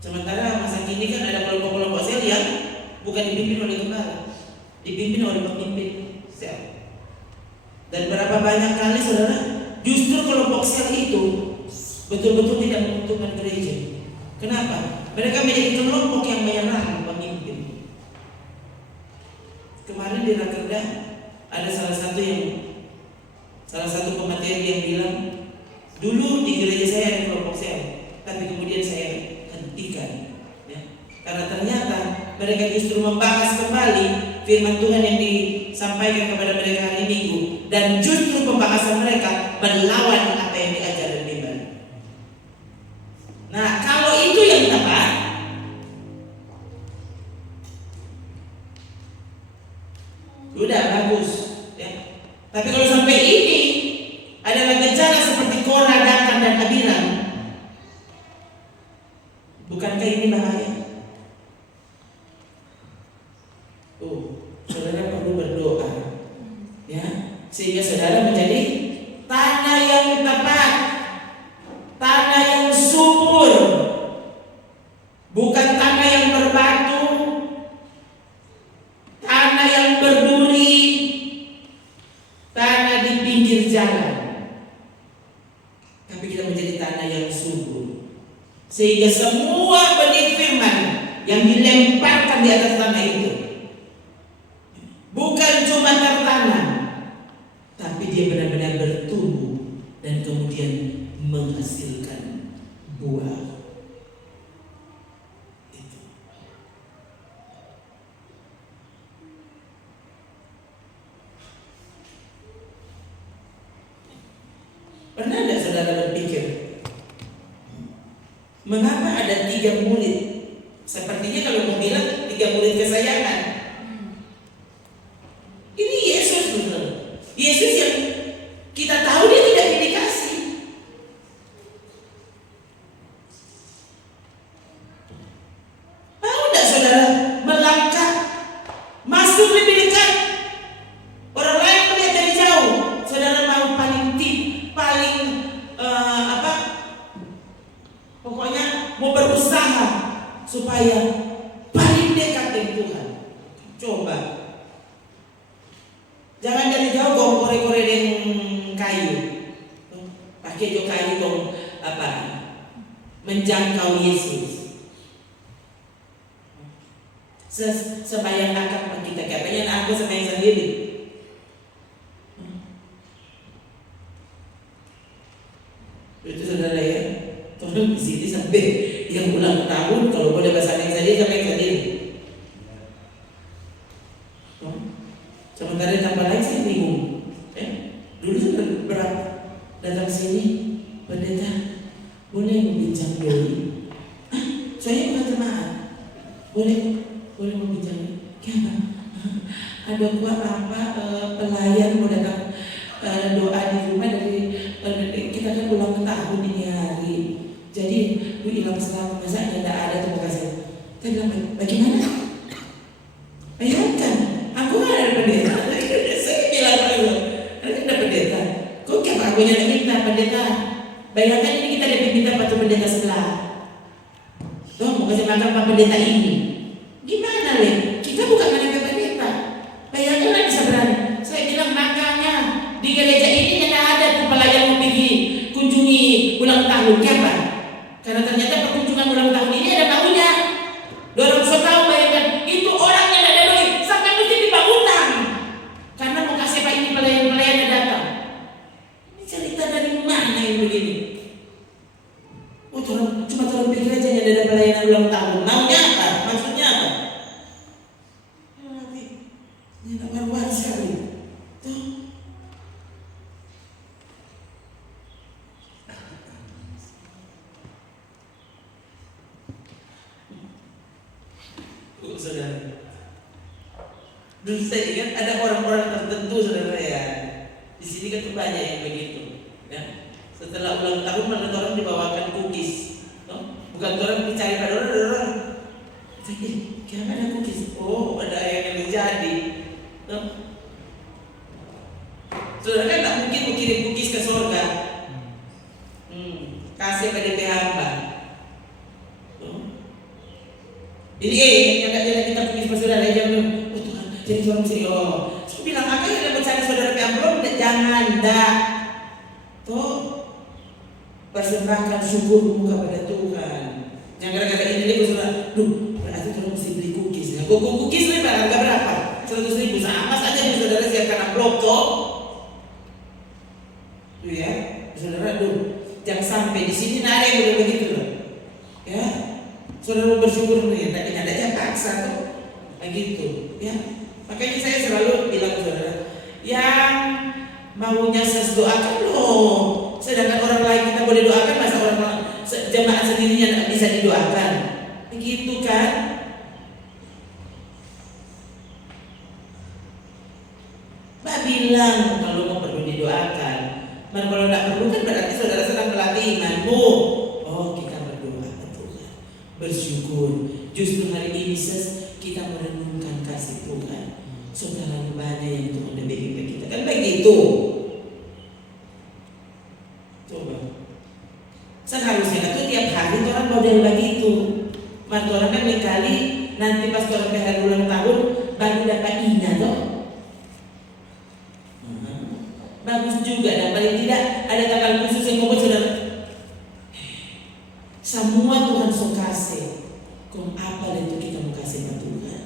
Sementara masa kini kan ada kelompok-kelompok sel yang bukan dipimpin oleh gembala, dipimpin oleh pemimpin sel. Dan berapa banyak kali saudara, justru kelompok sel itu betul-betul tidak menguntungkan gereja. Kenapa? Mereka menjadi kelompok yang menyerang pemimpin. Kemarin di Rakerda ada salah satu pemateri yang bilang, dulu di gereja saya ada kelompok sel, tapi kemudian saya hentikan, ya. Karena ternyata mereka justru membahas kembali firman Tuhan yang disampaikan kepada mereka hari Minggu, dan justru pembahasan mereka melawan apa yang diajarkan Bimbel. Nah, kalau itu yang tepat, sudah bagus, ya. Tapi kalau sampai ini adalah gejala seperti Korah, Datan, dan Abiram, bukankah ini bahaya? Saudara perlu berdoa, ya, sehingga saudara menjadi tanah yang tepat, tanah yang subur, bukan tanah yang berbatu, tanah yang berduri, tanah di pinggir jalan. Tapi kita menjadi tanah yang subur, sehingga semua benih firman yang dilemparkan di atas tanah itu bukan cuma tertanam, tapi dia benar-benar bertumbuh dan kemudian menghasilkan buah. Itu. Pernah tidak saudara berpikir, mengapa ada 3 murid? Sepertinya kalau mau bilang 3 murid kesayangan. Ini Yesus, betul. Yesus yang kita tahu dia tidak dikasih. supaya paling dekat dengan Tuhan. Coba, jangan dari jauh kau kore-kore dengan kayu, pakai jo kayu kau apa menjangkau Yesus. Sebayang akan kita katanya aku sembahyang sendiri. Itu saudara ya, tolong di sini sampai yang ulang tahun kalau boleh bahasa sendiri sampai sendiri. Sementara tambah lain saya bingung. Dulu sudah berapa datang sini pendeta boleh membincang dulu. Saya bukan jemaat. Boleh membincang. Kenapa? Ada kuat apa pelayan mau datang doa di rumah dari kita kan ulang tahun ini hari. Jadi hilang selama masa tidak ada terima kasih. Saya bilang bagaimana? Bayangkan, aku ada pendeta. Saya bilang ada pendeta. Kok kenapa aku yang minta pendeta? Bayangkan ini kita dapat minta patu pendeta sebelah. Tuh mau kasih makan pak pendeta ini. Gimana le? Kita bukan menekan pendeta. Bayangkan lah bisa berani. Saya bilang makanya di gereja ini tidak ada tuh pelayan mau pergi kunjungi ulang tahun. Kenapa? Karena ternyata perkunjungan ulang tahun ini ada maunya. Dorong so tahu bayangkan itu orang yang ada duit sampai mesti dibangunan karena mau kasih pak ini pelayan yang datang. Ini cerita dari mana yang begini? Oh cuma turun pikir aja yang ada pelayanan ulang tahun. Maunya apa? Maksudnya apa? Ini luar sekali. Tuh. Saudara, dulu saya ingat ada orang-orang tertentu saudara ya. Di sini kan banyak yang begitu. Ya. Setelah ulang tahun mana orang dibawakan cookies, bukan orang dicari pada orang. Kenapa ada cookies? Oh, ada yang jadi. Saudara kan tak mungkin mengirim cookies ke surga. Kasih pada DP hamba. Jadi yang nggak jalan kita pergi sama saudara aja belum. Oh Tuhan, jadi orang sini saya bilang apa yang ada mencari saudara belum? Jangan dah. Tuh persembahkan syukurmu kepada Tuhan. Yang gara-gara ini dia saudara, berarti tolong mesti beli cookies. Nah, cookies ini harga berapa? 100.000 sama saja saudara siapkan amplop toh. Tuh ya, saudara jangan sampai di sini ada yang udah begitu loh. Ya. Saudara bersyukur nih, tapi ada yang paksa tuh, begitu, ya. Makanya saya selalu bilang saudara, yang maunya saya doakan loh, sedangkan orang lain kita boleh doakan, masa orang jemaat sendirinya tidak bisa didoakan, begitu kan? Mbak bilang kalau mau perlu didoakan, dan kalau tidak perlu kan berarti saudara sedang melatih imanmu. Oh kita bersyukur, justru hari ini kita merenungkan kasih Tuhan. Saudara banyak yang Tuhan udah berikan ke kita, kan begitu. Coba, seharusnya itu tiap hari orang model begitu. Waktu orang kan kali nanti pas orang hari ulang tahun baru dapat ina toh. Bagus juga, dan paling tidak ada tanggal khusus yang mau saudara. Semua Tuhan so kasih. Kau apa itu kita mau kasih pada Tuhan?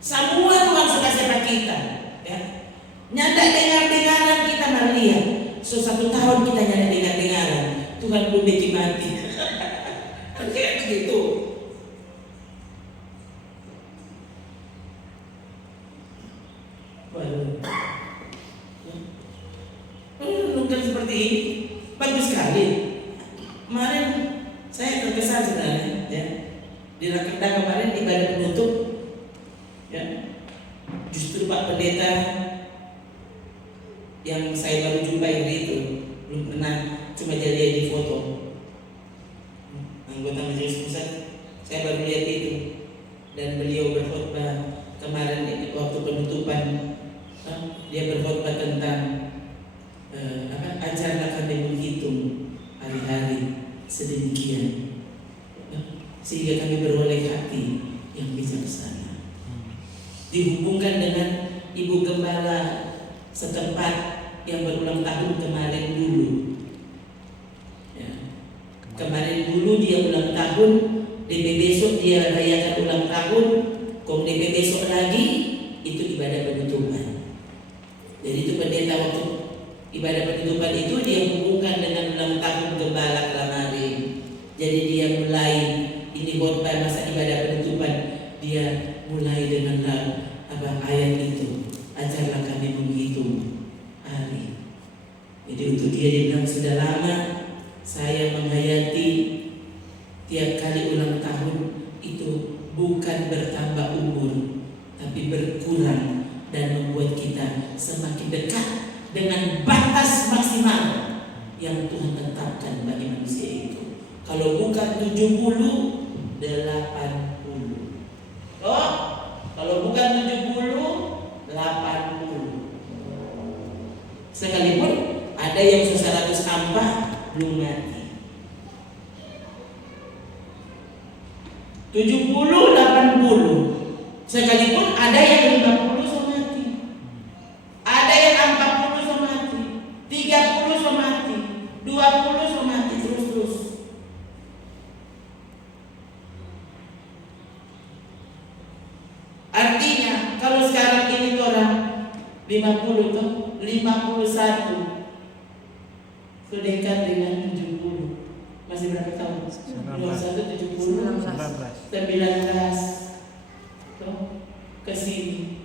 Semua Tuhan so kasih pada kita. Ya. Nyanda dengar-dengaran kita melihat. So 1 tahun kita nyanda dengar-dengaran. Tuhan belum bikin mati. Kayak begitu. Bukan seperti ini. Bagus sekali. Kemarin saya terkesan sebenarnya, ya. Di Rakenda kemarin ibadah penutup, ya. Justru Pak Pendeta yang saya baru jumpa itu belum pernah, cuma jadi di foto. Anggota Majelis Pusat, saya baru lihat itu, dan beliau berkhotbah kemarin waktu penutupan. Dia berkhotbah tentang acara kami menghitung hari-hari sedemikian. sehingga kami beroleh hati yang bijaksana. Dihubungkan dengan Ibu Gembala setempat yang berulang tahun kemarin dulu. Ya. Kemarin dulu dia ulang tahun, DP besok dia rayakan ulang tahun, DP besok lagi itu ibadah penutupan. Jadi itu pendeta waktu ibadah penutupan itu dia hubungkan dengan ulang tahun Gembala kemarin. Jadi dia mulai ini khotbah masa ibadah penutupan, dia mulai dengan ayat itu. Ajarlah kami menghitung hari. Jadi untuk dia bilang sudah lama saya menghayati tiap kali ulang tahun itu bukan bertambah umur, tapi berkurang dan membuat kita semakin dekat dengan batas maksimal yang Tuhan tetapkan bagi manusia itu. Kalau bukan 70, 80. Oh, kalau bukan 70, 80. Sekalipun ada yang 100 ampa belum mati. 70, 80. Sekalipun ada yang 50 so mati. Ada yang 40 so mati. 30 so mati. 20 so mati terus-terus. Artinya kalau sekarang ini orang 50 tuh 51 sudekan dengan 70. Masih berapa tahun? 21, 70, 19 tuh ke sini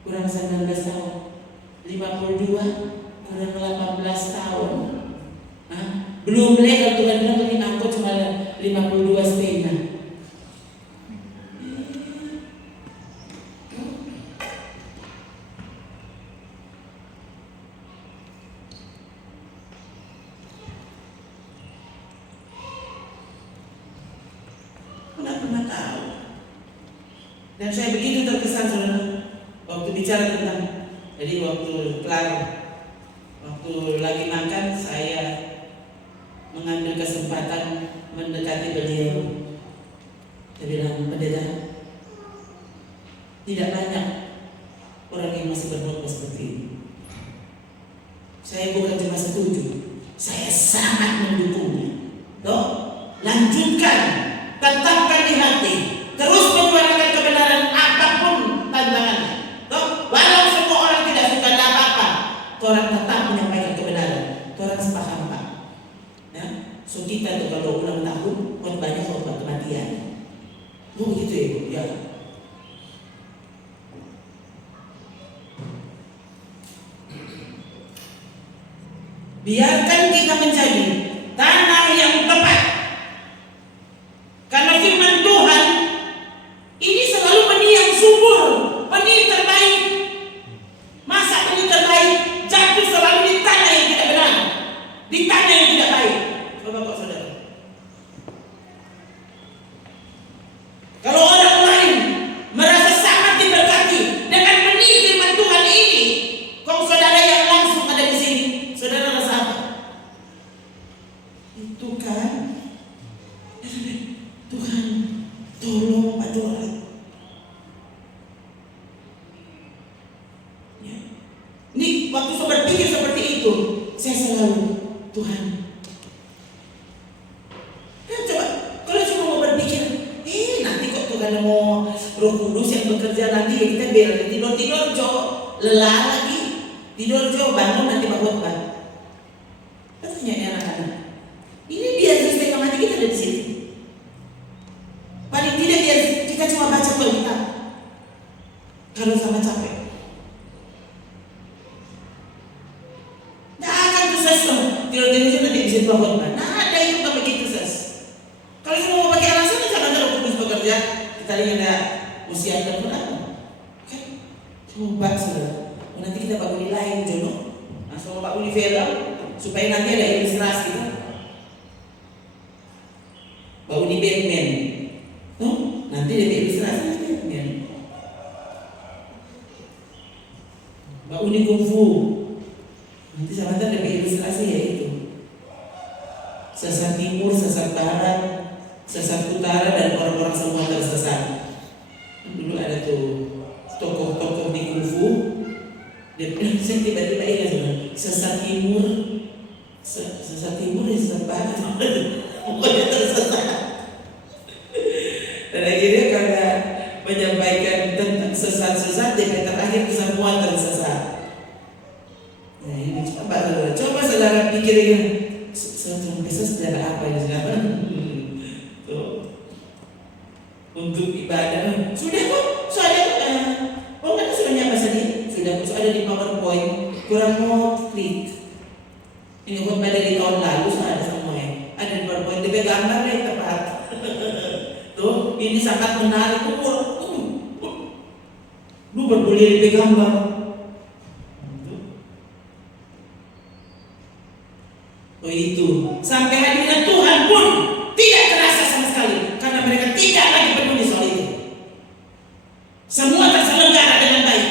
kurang 19 tahun. 52 kurang 18 tahun. Belum legal Tuhan bilang ini aku cuma 52 setengah. Pernah tahu. Dan saya begitu terkesan saudara waktu bicara tentang, jadi waktu lagi makan saya mengambil kesempatan mendekati beliau. Saya bilang, pendeta, tidak banyak orang yang masih berkhotbah seperti ini. Saya bukan cuma setuju, saya sangat mendukungnya. Loh, lanjutkan, tetapkan di hati, terus menyuarakan kebenaran apapun tantangannya. Loh, walau semua orang tidak suka, tidak apa-apa, orang tetap menyampaikan kebenaran. Orang sepaham Pak. Ya, so kita tuh kalau ulang tahun, khotbahnya khotbah kematian. Begitu ya Bu, ya. Biarkan kita mencari tanah yang tepat. Karena firman Tuhan ini selalu benih yang subur, benih terbaik. Masa benih terbaik jatuh selalu di tanah yang tidak benar, di tanah yang tidak baik. Coba kok saudara. Kalau orang lain merasa sangat diberkati dengan benih firman Tuhan ini, kau saudara yang langsung ada di sini, saudara rasa apa? Itu kan, Tuhan tolong Pak Joran. Ya. Ini waktu saya berpikir seperti itu, saya selalu Tuhan. Coba kalau cuma mau berpikir, nanti kok Tuhan mau Roh Kudus yang bekerja nanti ya kita biar tidur jo, lelah lagi, tidur jo, bangun nanti khotbah. Katanya anak-anak, ini biar setengah mati kita ada di situ. Paling tidak biar kita cuma baca Alkitab. Kalau sama capek, nah akan sukses loh. Tidur nanti bisa dua khotbah. Nah ada itu tak begitu sukses. Kalau semua mau pakai alasan, jangan ada Roh Kudus bekerja. Kita lihat ada usia terbenam. Kan coba saudara. Nanti kita bangun lain jono. Langsung Pak Uli film supaya nanti ada ilustrasi kan. Bau di Batman, nanti ada ilustrasi Batman. Bau di kungfu, nanti sama ada ilustrasi ya itu. sesat timur, sesat barat, sesat utara, dan orang-orang semua tersesat. Dulu ada tuh tokoh-tokoh di kungfu, saya tiba-tiba ingat sesat timur, sesat timur dan sesat barat, pokoknya tersesat. Dan akhirnya karena menyampaikan tentang sesat-sesat, dia terakhir semua tersesat. Nah ini coba saudara pikirin, saudara apa ini sekarang? Untuk ibadah sudah kok, soalnya kan sudah nyapa saja, sudah ada di PowerPoint, kurang mau klik. Ini khotbah dari tahun lalu ada semua ya, ada di PowerPoint, dia gambar deh tepat. Tuh, ini sangat menarik. Lu berboleh di gambar. Oh itu, sampai hadirat Tuhan pun tidak terasa sama sekali, karena mereka tidak lagi peduli soal itu. Semua terselenggara dengan baik,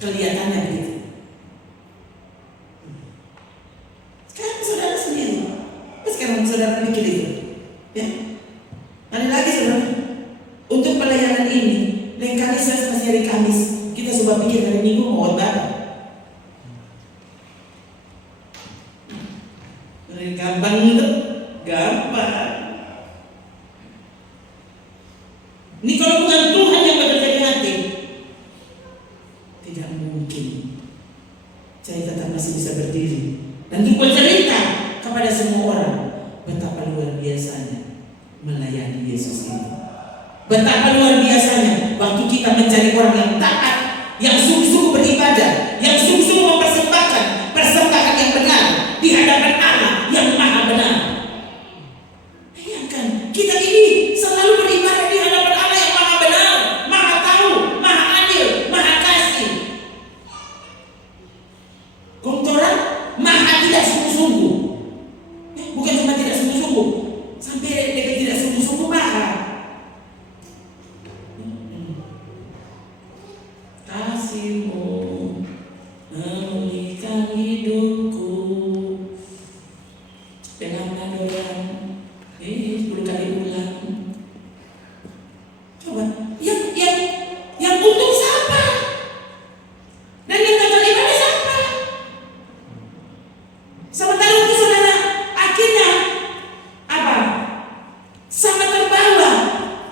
kelihatannya begitu. Sekarang saudara sendiri, sekarang saudara pikir itu, ya. Ada lagi saudara, untuk pelayanan ini, lain kali saya masih hari Kamis, kita coba pikir hari Minggu mau khotbah. Gampang itu, gampang. Ini kalau bukan Tuhan yang bekerja di hati, tidak mungkin saya tetap masih bisa berdiri dan untuk bercerita kepada semua orang betapa luar biasanya melayani Yesus ini. Betapa luar biasanya waktu kita mencari orang yang taat, yang sungguh-sungguh beribadah, yang sungguh-sungguh mempersembahkan persembahan yang benar di hadapan Allah yang maha benar. Bayangkan, kita ini selalu beribadah di hadapan Allah yang maha benar, maha tahu, maha adil, maha kasih. Kontoran maha tidak sungguh-sungguh. Bukan cuma tidak sungguh-sungguh, sampai dia tidak sungguh-sungguh maha. Kasih-Mu memulihkan hidupku dengan adoran. 10 kali ulang. Coba, yang untung siapa? Dan yang gagal ibadah siapa? Sementara itu saudara akhirnya apa? Sangat terbawa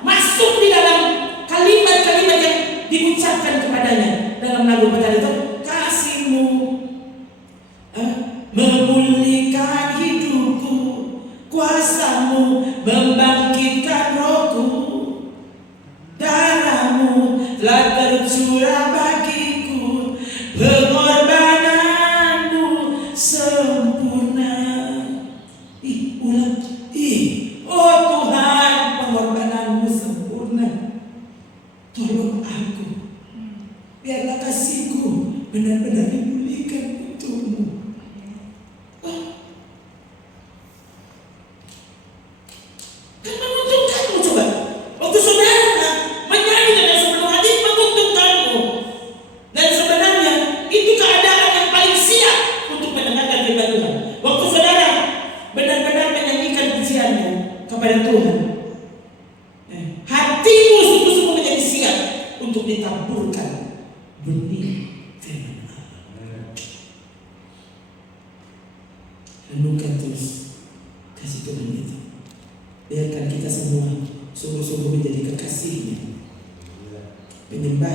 masuk di dalam kalimat-kalimat yang diucapkan kepadanya dalam lagu pada itu, kasih-Mu memulihkan hidupku, kuasa-Mu membangkitkan rohku, darah-Mu telah tercurah bagiku, pengorbanan-Mu sempurna. Ulang. Oh Tuhan, pengorbanan-Mu sempurna. Tolong aku, biarlah kasih-Ku benar-benar dipulihkan untuk-Mu. Kan menguntungkanmu coba. Waktu saudara menyanyi dengan sepenuh hati, menguntungkanmu. Dan sebenarnya itu keadaan yang paling siap untuk mendengarkan firman Tuhan. Waktu saudara benar-benar menyanyikan pujianmu kepada Tuhan, hatimu sungguh-sungguh menjadi siap untuk ditaburkan benih firman Allah. Renungkan terus kasih Tuhan itu. Biarkan kita semua sungguh-sungguh menjadi kekasih-Nya, menyembah